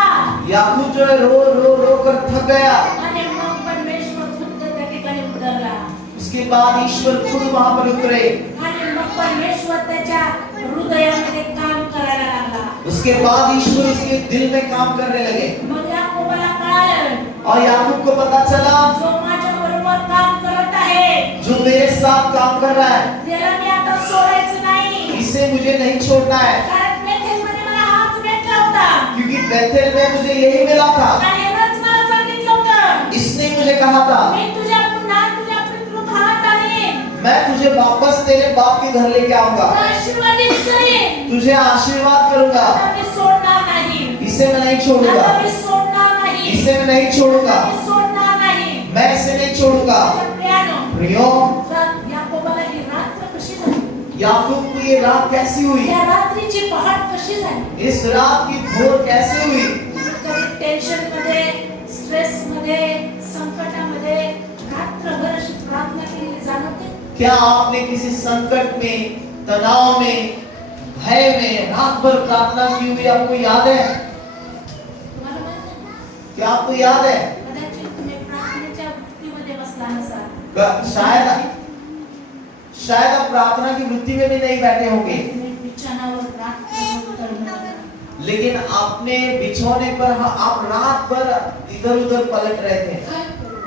याकूब जो है रो रो रो कर थक गया। आणि मग परमेश्वर खुद त्या ठिकाणी उतरला. उसके बाद ईश्वर खुद वहां पर उतरे, आणि मग परमेश्वर त्याच्या हृदयामध्ये काम करायला लागला. उसके बाद ईश्वर उसके दिल में काम करने लगे मग याकोबाला कळालं, और याकूब को पता चला जो माझ्या बरोबर काम करत आहे जो मेरे साथ काम कर रहा है, त्याला मी आता सोडायचं नाही. इसे मुझे नहीं छोड़ना है, कारण बेथेलमध्ये मला हाच भेटला होता. क्योंकि बेथेल में मुझे यही मिला था। आणि यानंच मला सांगितलं होतं, इसने मुझे कहा था मी तुझ्या पुन्हा तुझ्या पितृघरात आणीन. मैं तुझे वापस तेरे बाप के घर लेके आऊंगा, तुला आशीर्वादित करेन. तुझे आशीर्वाद करूंगा, आता मी सोडणार नाही. इसे मैं नहीं छोड़ूंगा, आता मी सोडणार नाही. इसे मैं नहीं छोड़ूंगा, मी सोडणार नाही. मैं इसे नहीं छोड़ूंगा। माझ्या प्रियानो, प्रियो, तर याकोबाला ही रात्र कशी झाली? याकूब को ये रात कैसी हुई? या रात्रीची पहाट कशी झाली? इस रात की भोर कैसे हुई? कधी टेन्शन मध्ये, स्ट्रेस मध्ये, संकटामध्ये रात्रभर अशी प्रार्थना केली जाणवते? क्या आपने किसी संकट में, तनाव में, भय में रात भर प्रार्थना की हुई आपको याद है? तुम्हाला माहित आहे? क्या आपको याद है? कदाचित तुम्ही प्रार्थनेच्या वृत्तीमध्ये बसला नसाल. शायद आप प्रार्थना की वृत्ति में भी नहीं बैठे होंगे, तुम्ही बिछाणावर रात्रभर तळमळत होता. लेकिन अपने बिछौने पर आप रात भर इधर-उधर पलट रहे थे, काय करू?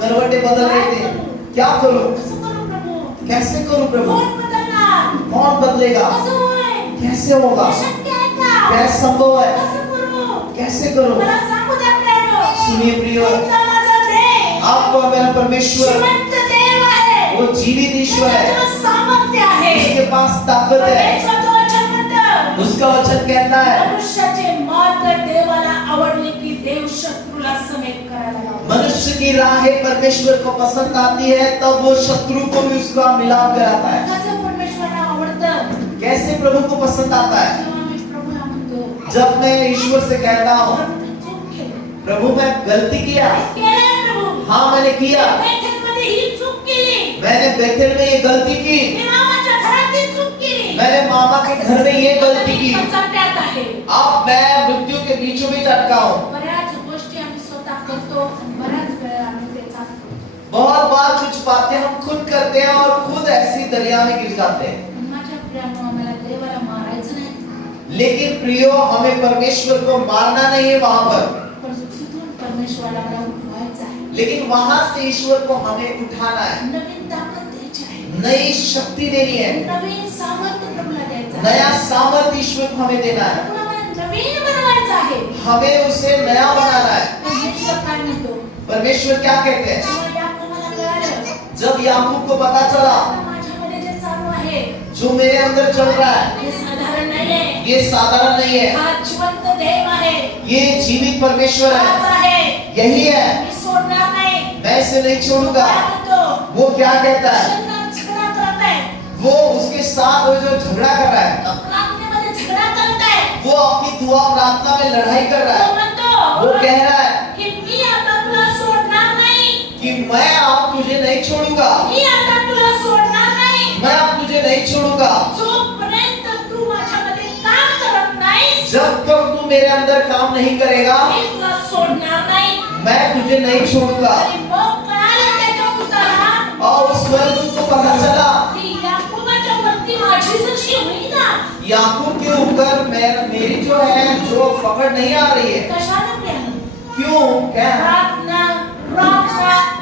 करवटें बदल रहे थे. क्या करूं? कसं करू प्रभू? कैसे करूं प्रभु? कोण बदलणार? कौन बदलेगा? कसं होईल? कैसे होगा? हे शक्य आहे का? कैसे संभव है? कसं करू? कैसे करूं? मला सांगू द्या प्रियो. सुनिए प्रियो, तुमचा माझा देव आपका मेरा परमेश्वर जिवंत देव आहे. वो जीवित ईश्वर है, त्याच्यात सामर्थ्य आहे. उसके पास ताकत है. परमेश्वराचं वचन म्हणतं, उसका वचन कहता है मनुष्याचे मार्ग देवाला आवडले की देव शत्रूला समेत करायला लावतो. मनुष्य की राहें परमेश्वर को पसंद आती है, तब वो शत्रु को भी उसका मिलाप कराता है. कसं परमेश्वराला आवडतं? कैसे प्रभु को पसंद आता है? जेव्हा मी प्रभूला म्हणतो, जब मैं ईश्वर से कहता हूँ, प्रभू मी चूक केली. प्रभु मैं गलती किया, केलंय प्रभू. हाँ मैंने किया, बैठकमध्ये ही चूक केली. मैंने बेथेल में ये गलती की, मी मामाच्या घरात ही चूक केली. मैंने मामा के घर में ये गलती की, कचाट्यात आहे. अब मैं मृत्यू के बीचों बीच अटका हूँ. बऱ्याच गोष्टी आम्ही स्वतः करतो आणि बऱ्याच वेळा आम्ही ते चालतो. बहुत बार कुछ बातें हम खुद करते हैं और खुद ऐसी दरिया में गिर जाते हैं. पण माझ्या प्रियानो, आम्हाला देवाला मारायचं नाही, लेकिन प्रियो, हमें परमेश्वर को मारना नहीं है वहां पर, पण तिथून परमेश्वराला मला उठवायचं आहे. लेकिन वहां से ईश्वर को हमें उठाना है, नवीन ताकद द्यायची आहे. नई शक्ति देनी है, नवीन सामर्थ्य प्रभूला द्यायचं आहे. नया सामर्थ्य ईश्वर को हमें देना है. प्रभूला मला नवीन बनवायचं आहे. हमें उसे नया बनाना है. परमेश्वर काय म्हणतो? परमेश्वर क्या कहते हैं? जेव्हा याकोबाला कळालं, जब याकूब को पता चला आता माझ्यामध्ये जे चालू आहे जो मेरे अंदर चल रहा है हे साधारण नाहीये. ये साधारण नहीं है, हा जिवंत देव आहे. ये जीवित परमेश्वर हाच है, आहे. यही है, मी सोडणार नाही. मैं इसे नहीं छोड़ूंगा. काय म्हणतो? वो क्या कहता है? शैतान झगडा करत आहे. वो उसके साथ वो जो झगड़ा कर रहा है, तो प्रार्थनेमध्ये झगडा करत आहे. वो अपनी दुआ प्रार्थना में लड़ाई कर रहा तो है. म्हणतो वो कह रहा है की मी आता तुला सोडणार नाही. कि मैं अब तुझे नहीं छोड़ूंगा, मी आता तुला सोडणार नाही. मैं अब तुझे नहीं छोड़ूंगा. जोपर्यंत तू माझ्यामध्ये काम करत नाहीस, जब तक तू मेरे अंदर काम नहीं करेगा, मी तुला सोडणार नाही. मैं तुझे नहीं छोड़ूंगा. आणि मग कळालं त्याच्या पुत्राला और उस स्वर्गदूत को पता चला की याकोबाच्या वरती माझी जशी होईना. याकूब के ऊपर मेरी जो है जो पकड़ नहीं आ रही है. कशाला प्रेम? क्यों? क्या? प्रार्थना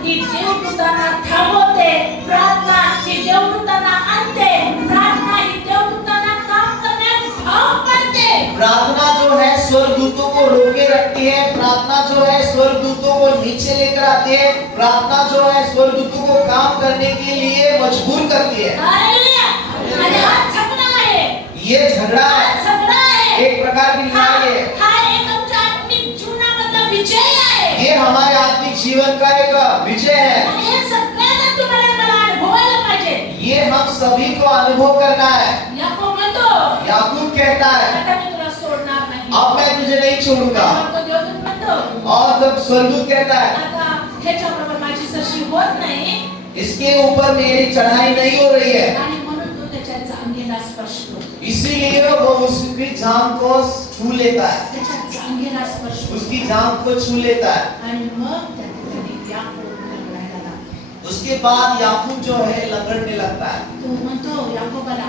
ही देवदूतांना थांबवते. प्रार्थना ही देवदूतांना आणते. प्रार्थना ही देवदूतांना काम करण्यास भाव करते. प्रार्थना जो है स्वर्गदूतों को रोके रखती है. प्रार्थना जो है स्वर्गदूतों को नीचे लेकर आती है. प्रार्थना जो है स्वर्गदूतों को काम करने के लिए मजबूर करती है. हालेलुया. आणि हा झगडा आहे. ये झगड़ा हा है, झगडा आहे. एक प्रकार की लड़ाई है. हा एक आमच्या आत्मिक जीवनामधला विजय आहे. ये हमारे आत्मिक जीवन का एक विजय है. आणि हे सगळ्यांना तुम्हाला मला अनुभवायला पाहिजे. ये हम सभी को अनुभव करना है. याकोब म्हणतो, याकूब कहता है आता मी तुला सोडणार नाही. अब मैं तुझे नहीं छोड़ूंगा. मग तो देवदूत म्हणतो, और जब स्वर्गदूत कहता है आता ह्याच्याबरोबर माझी सशी होत नाही. इसके ऊपर मेरी चढ़ाई नहीं हो रही है, आणि म्हणून तो त्याच्या जांघेला स्पर्श करतो. इसीलिए वो उसकी जान को छू लेता है, त्याच्या जांघेला स्पर्श करतो. उसकी जान को छू लेता है. आणि मग त्या ठिकाणी याकोब लंगडायला लागतो. उसके बाद याकूब जो है लंगड़ने लगता है. तो म्हणतो याकोबाला,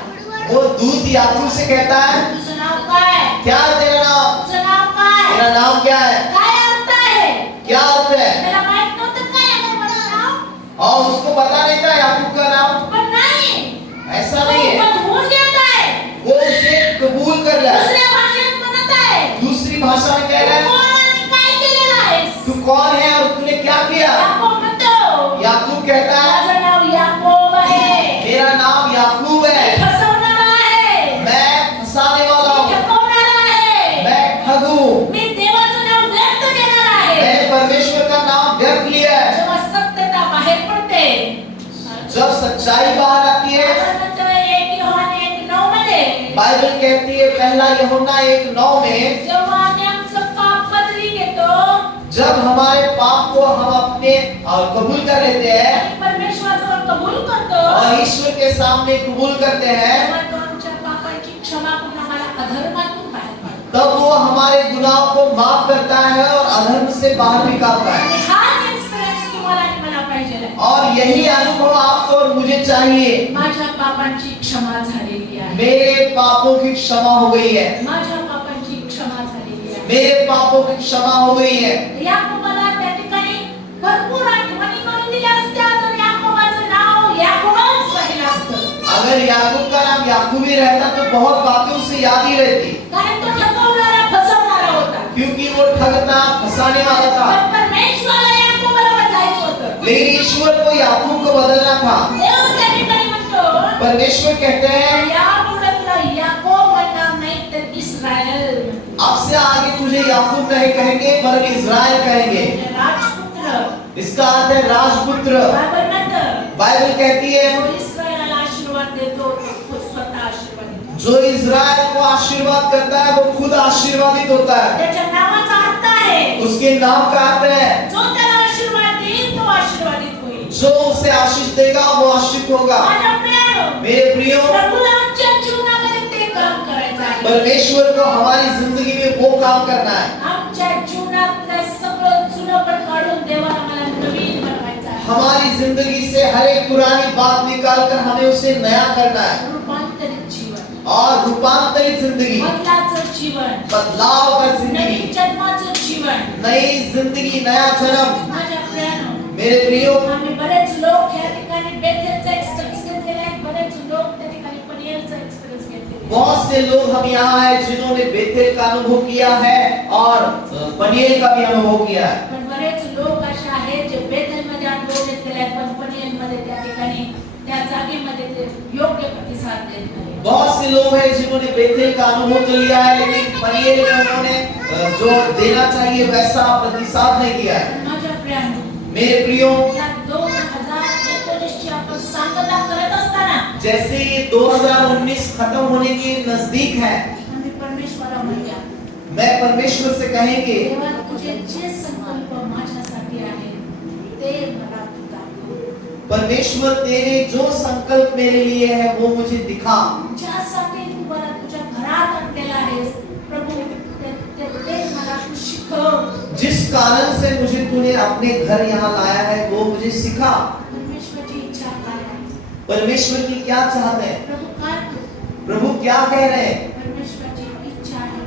वो दूत याकूब से कहता है तुझं नाव काय? क्या है तेरा नाम? तुझं नाव काय? तेरा नाम क्या है? काय अर्थ आहे? क्या अर्थ है? मला माहित नव्हतं काय आहे माझं नाव. और उसको पता नहीं था याकूब का नाम. पण नाही, ऐसा नहीं है, बदलून घेत आहे. वो उसे कबूल कर रहा है. दुसऱ्या भाषेत म्हणत आहे, दूसरी भाषा में कह रहा तू है कोण आणि काय केलेलं आहेस? तू कौन है और तूने क्या किया? याकोब म्हणतो, याकूब कहता है माझं नाव याकोब आहे. मेरा नाम याकूब है, फसवणारा आहे. मैं फंसाने वाला मी हूँ, ठकवणारा आहे. मैं ठग हूँ, मी देवाचं नाव व्यक्त केलेलं आहे. मैंने परमेश्वर का नाम व्यर्थ लिया है. जेव्हा सत्यता बाहेर पडते, जब सच्चाई बाहर आती है, आपण म्हणतोय 1 योहान पहला यूहन्ना 1:9 में जेव्हा आम्ही आमचं पाप बदली घेतो जब हमारे पाप को हम अपने कबूल कर लेते हैं आणि परमेश्वराजवळ कबूल करतो और ईश्वर के सामने कबूल करते हैं, तेव्हा तो आमच्या पापांची क्षमा करून आम्हाला अधर्मातून बाहेर काढतो. तब वो हमारे गुनाहों को माफ करता है और अधर्म से बाहर निकालता है. आणि हाच एक्सपिरियन्स तुम्हाला आणि मला पाहिजे आहे. और यही अनुभव आपको और मुझे चाहिए. माझ्या पापांची क्षमा झालेली आहे. मेरे पापों की क्षमा हो गई है. माझ्या पापांची क्षमा झालेली आहे. मेरे पापों की क्षमा हो गई है. याकोबाला त्या ठिकाणी भरपूर आठवणी करून दिल्या असत्या तर याकोबाचं नाव याकोबच राहिलं असतं. अगर याकूब का नाम याकूब ही रहता तो बहुत बातें उससे याद ही रहती, कारण तो ठगवणारा फसवणारा होता. क्योंकि वो ठगता फंसाने वाला था. पण परमेश्वराला याकोबाला बदलायचं होतं. लेकिन ईश्वर को याकूब को बदलना था. देव त्या ठिकाणी म्हणतो परमेश्वर कहते हैं यापुढे तुला याकोब म्हणणार नाही तर इस्रायल म्हणतील. अब से आगे तुझे याकूब नहीं कहेंगे पर इज़राइल कहेंगे. राजपुत्र इसका अर्थ है राजपुत्र. बायबल म्हणतं बाइबल कहती है जो इस्रायलाला आशीर्वाद देतो तो खुद स्वतः आशीर्वाद देतो. जो इज़राइल को आशीर्वाद करता है वो खुद आशीर्वादित होता है. त्याच्या नावाचा अर्थ आहे उसके नाम का अर्थ है जो त्याला आशीर्वाद देईल तो आशीर्वादित होईल. जो उसे आशीष देगा वो आशीष होगा. माझ्या प्रियो मेरे प्रियो, प्रभूला आमच्या जीवनामध्ये ते काम करायचं आहे. परमेश्वर को हमारी जिंदगी में वो काम करना है. आमच्या जीवनातलं सगळं जुनं काढून देवाला मला नवीन बनवायचं आहे. हमारी जिंदगी से हर एक पुरानी बात निकाल कर हमें उसे नया करना है रूपांतरित जीवन, और रूपांतरित जिंदगी, बदलाचं जीवन, बदलाव का नवीन जिंदगी, जन्माचं जीवन. नई जिंदगी, नया जन्म. माझ्या प्रियानो मेरे प्रियो, आम्ही बरेच लोक या ठिकाणी बेथेलचा एक्सपिरियन्स घेतलेला आहे. बरेच लोक त्या ठिकाणी पनियलचा एक्सपिरियन्स घेतलेला आहे. बहुत से लोग हम यहाँ हैं जिन्होंने बेतेल का अनुभव किया है और पनियल का भी अनुभव किया है. पण बरेच लोक असे आहेत जे बेथेलमध्ये अनुभव घेतलेले आहेत पण पनियलमध्ये त्या ठिकाणी त्या जागेमध्ये ते योग्य प्रतिसाद देत नाही. बहुत से लोग हैं जिन्होंने बेतेल का अनुभव तो लिया है लेकिन पनियल में उन्होंने जो देना चाहिए वैसा प्रतिसाद नहीं किया है. माझ्या प्रियानो मेरे प्रियो, या 2019 ची आपण सांगता करत असताना जैसे ये 2019 खत्म होने के नजदीक है, आम्ही परमेश्वरा म्हणूया मैं परमेश्वर से कहेंगे देवा तुझे जे संकल्प माझ्यासाठी आहेत ते मला तू दाखव. परमेश्वर तेरे जो संकल्प मेरे लिए है वो मुझे दिखा. ज्यासाठी तू मला तुझ्या घरात आणलेला आहेस प्रभू ते मला तू शिकव. जिस कारण से मुझे तूने अपने घर यहाँ लाया है वो मुझे सिखा. परमेश्वरची इच्छा काय आहे? परमेश्वर की क्या चाहते हैं? प्रभू काय प्रभु क्या कह रहे हैं? परमेश्वरची इच्छा आहे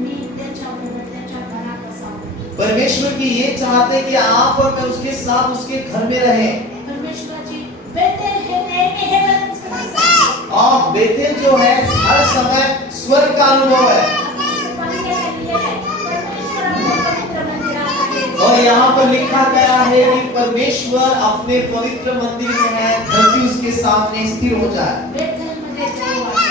मी त्याच्याबरोबर त्याच्या घरात असावं. परमेश्वर की ये चाहते हैं कि आप और मैं उसके साथ उसके घर में रहें. परमेश्वरची बेतेल हे नेहमी हेवनच करायचं. और बेतेल जो है हर समय स्वर्ग का अनुभव है. और यहाँ पर लिखा गया है कि परमेश्वर अपने पवित्र मंदिर में है, धरती उसके सामने स्थिर हो जाए. बेथेलमध्ये देव आहे.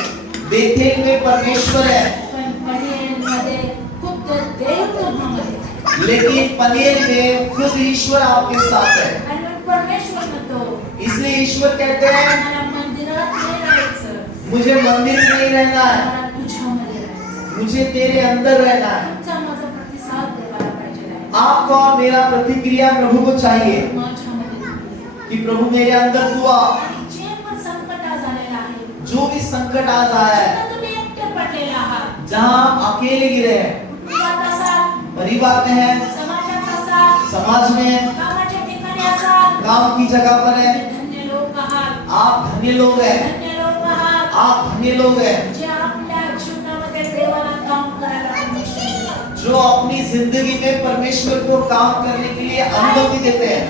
बेतेल में परमेश्वर है पण पनियलमध्ये खुद्द देव तुम्हामध्ये आहे. लेकिन पनियल में खुद ईश्वर आपके साथ है. आणि मग परमेश्वर म्हणतो इसलिए ईश्वर कहते हैं मला मंदिरात नाही राहायचं. मुझे मंदिर में नहीं रहना है, मला तुझ्यामध्ये राहायचं. मुझे तेरे अंदर रहना है. तुमचा माझा प्रतिसाद देवाला पाहिजे आहे. आपको और मेरा प्रतिक्रिया प्रभु को चाहिए माझ्यामध्ये तू ये. कि प्रभु मेरे अंदर तू आ. आणि जे पण संकट आज आलेलं आहे जो भी संकट आज आया है, जिथं तुम्ही एकटे पडलेला आहात, जहाँ हम अकेले गिरे हैं, कुटुंबात असाल, परिवार में हैं, समाजात असाल, समाज में, कामाच्या ठिकाणी असाल, काम की जगह पर है, धन्य लोक आहात. आप धन्य लोग हैं. धन्य लोक आहात आप धन्य लोग हैं जे आपल्या जीवनामध्ये देवाला काम करायला परमिशन देतात. जो अपनी जिंदगी में परमेश्वर को काम करने के लिए अनुमति देते हैं.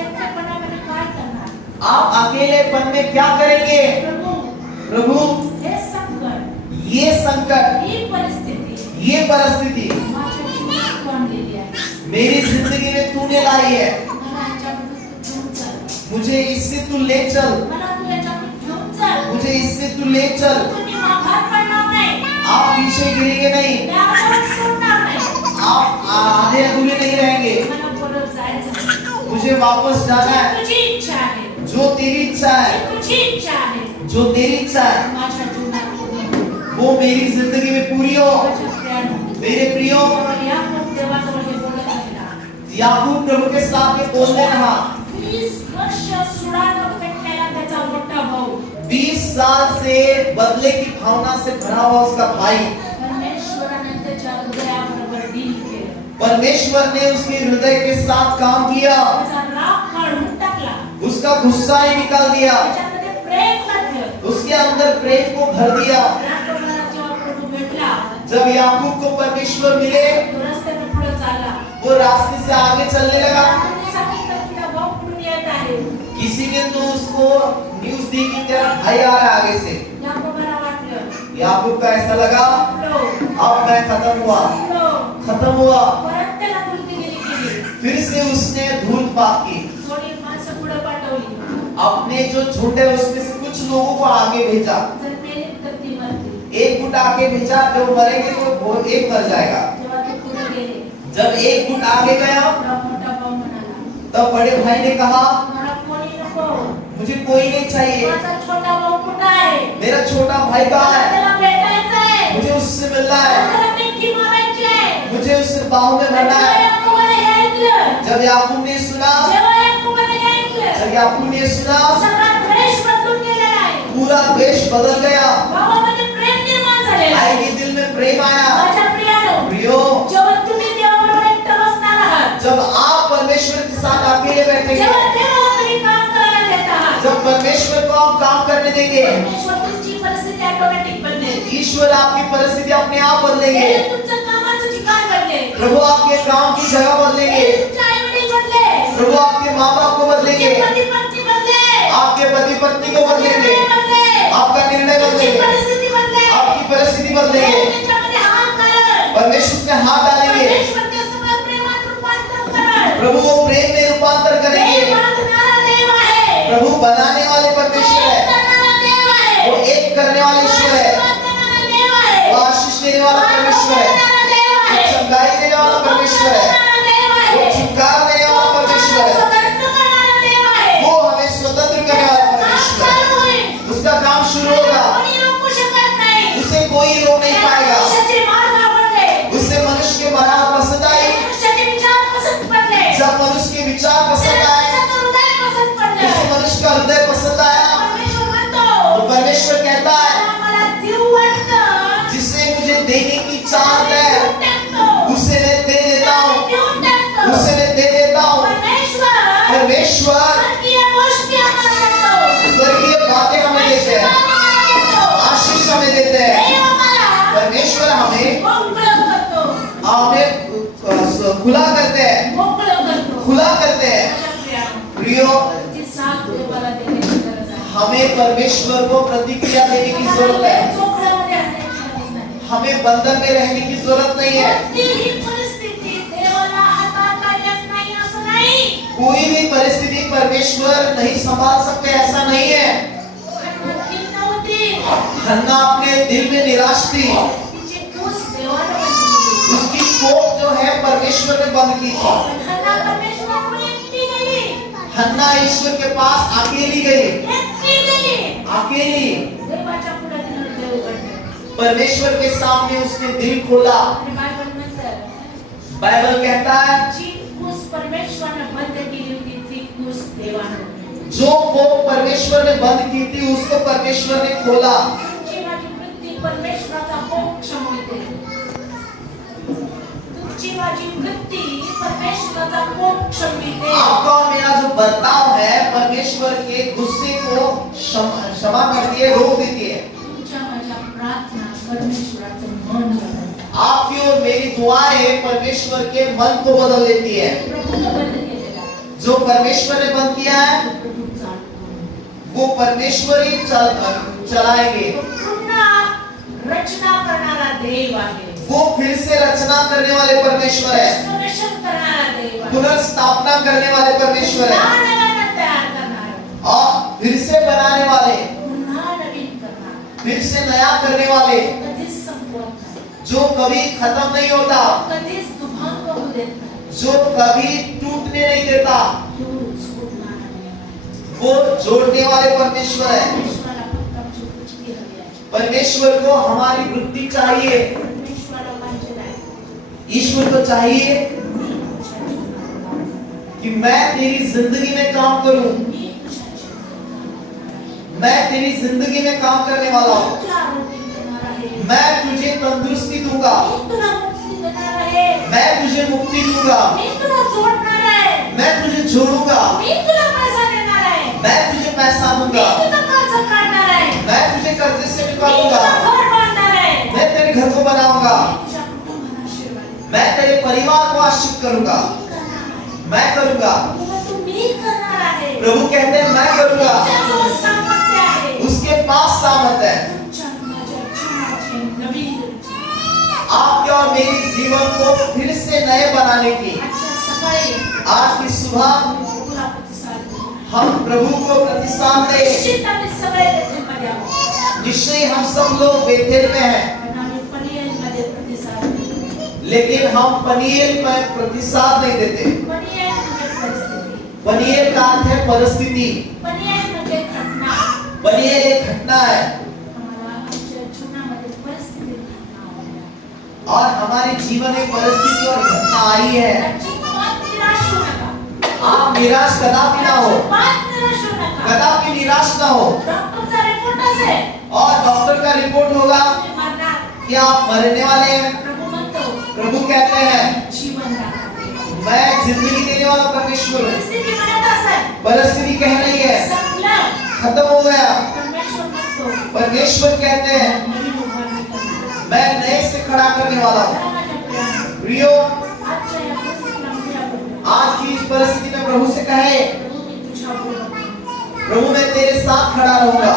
एकटेपणामध्ये काय करणार? आप अकेलेपन में क्या करेंगे? प्रभू प्रभु हे संकट, ये संकट, ही परिस्थिती ये परिस्थिति माझ्या जीवनात तू आणलेली आहे. मेरी जिंदगी में तूने लाई है. मला ह्याच्यामध्ये तू घेऊन चल. मुझे इससे तू ले चल. मला तू ह्याच्यामध्ये घेऊन चल. मुझे इससे तू ले चल. तुम्ही माघार पडणार नाही. आप पीछे गिरेंगे नहीं. त्या आशावाद सोडणार नाही. आप आधे अधूरे नहीं रहेंगे. मला परत जायचं नाही. मुझे वापस जाना है. तुझी इच्छा आहे. जो तेरी इच्छा है, तुझी इच्छा आहे. जो तेरी इच्छा है माझ्या जीवनात पूर्ण हो. वो मेरी जिंदगी में पूरी हो। मेरे प्रियो, याकूब प्रभु के साथ में बोलने रहा। 20 साल से बदले की भावना से भरा हुआ उसका भाई, परमेश्वर ने उसके हृदय के साथ काम किया, उसका गुस्सा ही निकाल दिया, उसके अंदर प्रेम को भर दिया। जब याकूब को परमेश्वर मिले, वो रास्ते से आगे चलने लगा। किसी ने तो उसको न्यूज दी कि तेरा भाई आ रहा है आगे से। याकूब का ऐसा लगा अब मैं खत्म हुआ। फिर से उसने धूल पाप की, अपने जो झुंड है उसमें से कुछ लोगों को आगे भेजा। एक गुट आगे भेजा, जो मरेंगे तो वो एक मर जाएगा। जब एक गुट आगे गया, तब बड़े भाई ने कहा मुझे कोई नहीं चाहिए, मेरा छोटा भाई कहाँ है, मुझे उससे मिलना है, मुझे उससे बाहों में भरना है। जब याकूब ने सुना, पूरा द्वेष बदल गया, आएगी दिल में प्रेम आया। प्रियो, जब आप परमेश्वर के साथ अकेले बैठेंगे, जब परमेश्वर को आप काम करने देंगे, ईश्वर आपकी परिस्थिति अपने आप बदलेंगे। प्रभु आपके काम की जगह बदलेंगे, प्रभु आपके माँ बाप को बदलेंगे, आपके पति पत्नी को बदलेंगे, आपका निर्णय बदलेंगे, आपकी परिस्थिति बदलेंगे। परमेश्वर उसमें हाथ डालेंगे, प्रभु वो प्रेम में रूपांतर करेंगे। प्रभु बनाने वाले परमेश्वर है, वो एक करने वाले ईश्वर है, वो आशीष देने वाला परमेश्वर है, वो चंगाई देने वाला परमेश्वर है, वो छुटकारा देने वाला परमेश्वर है, वो हमें स्वतंत्र करने वाला परमेश्वर है। उसका काम शुरू होगा, उसे कोई रोक नहीं पाएगा। उससे मनुष्य के मरार पसंद आए, जब मनुष्य के विचार पसंद आए, उसे मनुष्य का हृदय पसंद आया, तो परमेश्वर कहता है जिसे मुझे देने की चाहत है उसे मैं दे देता हूँ, उसे मैं दे देता हूँ। परमेश्वर स्वर्गीय बातें हमें देते हैं, आशीष हमें देते हैं। परमेश्वर हमें खुला करते हैं। प्रियो, हमें परमेश्वर को प्रतिक्रिया देने की जरूरत है, हमें बंधन में रहने की जरूरत नहीं है। कोई भी परिस्थिति परमेश्वर नहीं संभाल सकते, ऐसा नहीं है। हन्ना अपने दिल में निराश थी, उसकी कोख जो है परमेश्वर ने बंद की थी। हन्ना ईश्वर के पास अकेली गई, अकेली परमेश्वर के सामने उसने दिल खोला। बाइबल कहता है जो वो परमेश्वर ने बंद की थी उसको परमेश्वर ने खोला। आपका और मेरा जो बर्ताव है परमेश्वर के गुस्से को क्षमा करती है, रोक देती है। आपकी और मेरी दुआएं परमेश्वर के मन को बदल देती है। जो परमेश्वर ने बंद किया है वो परमेश्वर ही चलाएंगे। रचना करणारा देव आहे, वो फिर से रचना करने वाले परमेश्वर है, पुनर्स्थापना करने वाले परमेश्वर है, और फिर से बनाने वाले, फिर से नया करने वाले, जो कभी खत्म नहीं होता, जो कभी टूटने नहीं देता, वो जोड़ने वाले परमेश्वर है। परमेश्वर को हमारी वृत्ति चाहिए। परमेश्वराला पाहिजे आहे. ईश्वर को चाहिए कि मैं तेरी जिंदगी में काम करूं, मैं तेरी जिंदगी में काम करने वाला हूं, मैं तुझे तंदुरुस्ती दूंगा, मैं तुझे मुक्ति दूंगा, मैं तुझे जोड़ूंगा, मैं तुझे पैसा दूंगा, मैं तुझे कर्जे से निकालूंगा, मैं तेरे घर को बनाऊंगा, मैं तेरे परिवार को आशीष करूंगा, मैं करूंगा। प्रभु कहते हैं मैं करूंगा, उसके पास सामर्थ है आपके और मेरे जीवन को फिर से नए बनाने की। आज की सुबह हम प्रभु को प्रतिसाद दें। निश्चय हम सब लोग बेथेल में हैं, लेकिन हम पनीएल में प्रतिसाद नहीं देते। पनीएल का अर्थ है परिस्थिति। पनीएल एक घटना है और हमारे जीवन में परिस्थिति और घटना आई है। आप निराश कदापि ना हो, कदापि निराश ना हो। और डॉक्टर का रिपोर्ट होगा कि आप मरने वाले हैं। प्रभु कहते हैं मैं जिंदगी देने वाला परमेश्वर हूँ। परिस्थिति कह रही है खत्म हो गया, परमेश्वर कहते हैं मैं नए से खड़ा करने वाला हूँ। प्रियो, आज की इस परिस्थिति में प्रभु से कहे प्रभु मैं तेरे साथ खड़ा रहूंगा,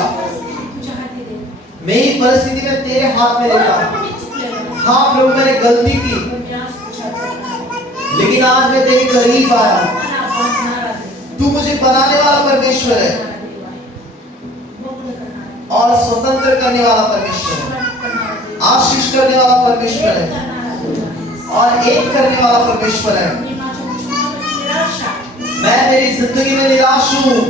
मेरी परिस्थिति में तेरे हाथ में रहूंगा। हाँ प्रभु मैंने गलती की, लेकिन आज मैं तेरे करीब आया। तू मुझे बनाने वाला परमेश्वर है और स्वतंत्र करने वाला परमेश्वर है, आशीष करने वाला परमेश्वर है और एक करने वाला परमेश्वर है। मैं मेरी जिंदगी में निराश हूँ,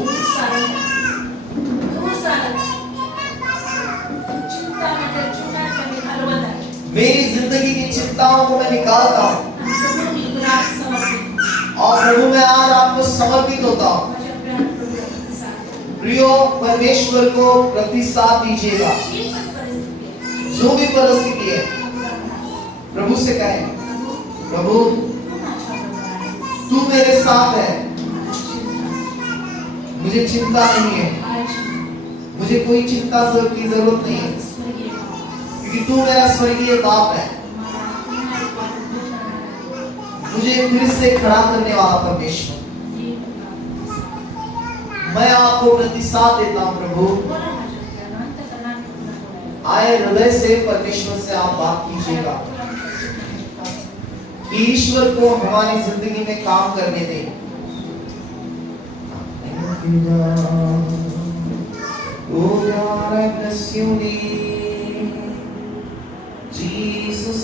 मेरी जिंदगी की चिंताओं को मैं निकालता हूँ और प्रभु मैं आज आपको समर्पित होता हूँ। प्रियो, परमेश्वर को प्रतिसाद दीजिएगा। जो भी परिस्थिति है प्रभु से कहें प्रभु तू मेरे साथ है, मुझे चिंता नहीं है, मुझे कोई चिंता की जरूरत नहीं है, क्योंकि तू मेरा स्वर्गीय बाप है, मुझे फिर से खड़ा करने वाला परमेश्वर। मैं आपको प्रतिसाद देता हूं प्रभु। आए हृदय से परमेश्वर से आप बात कीजिएगा कि ईश्वर को हमारी जिंदगी में काम करने दें। Oh God, I bless your name, Jesus.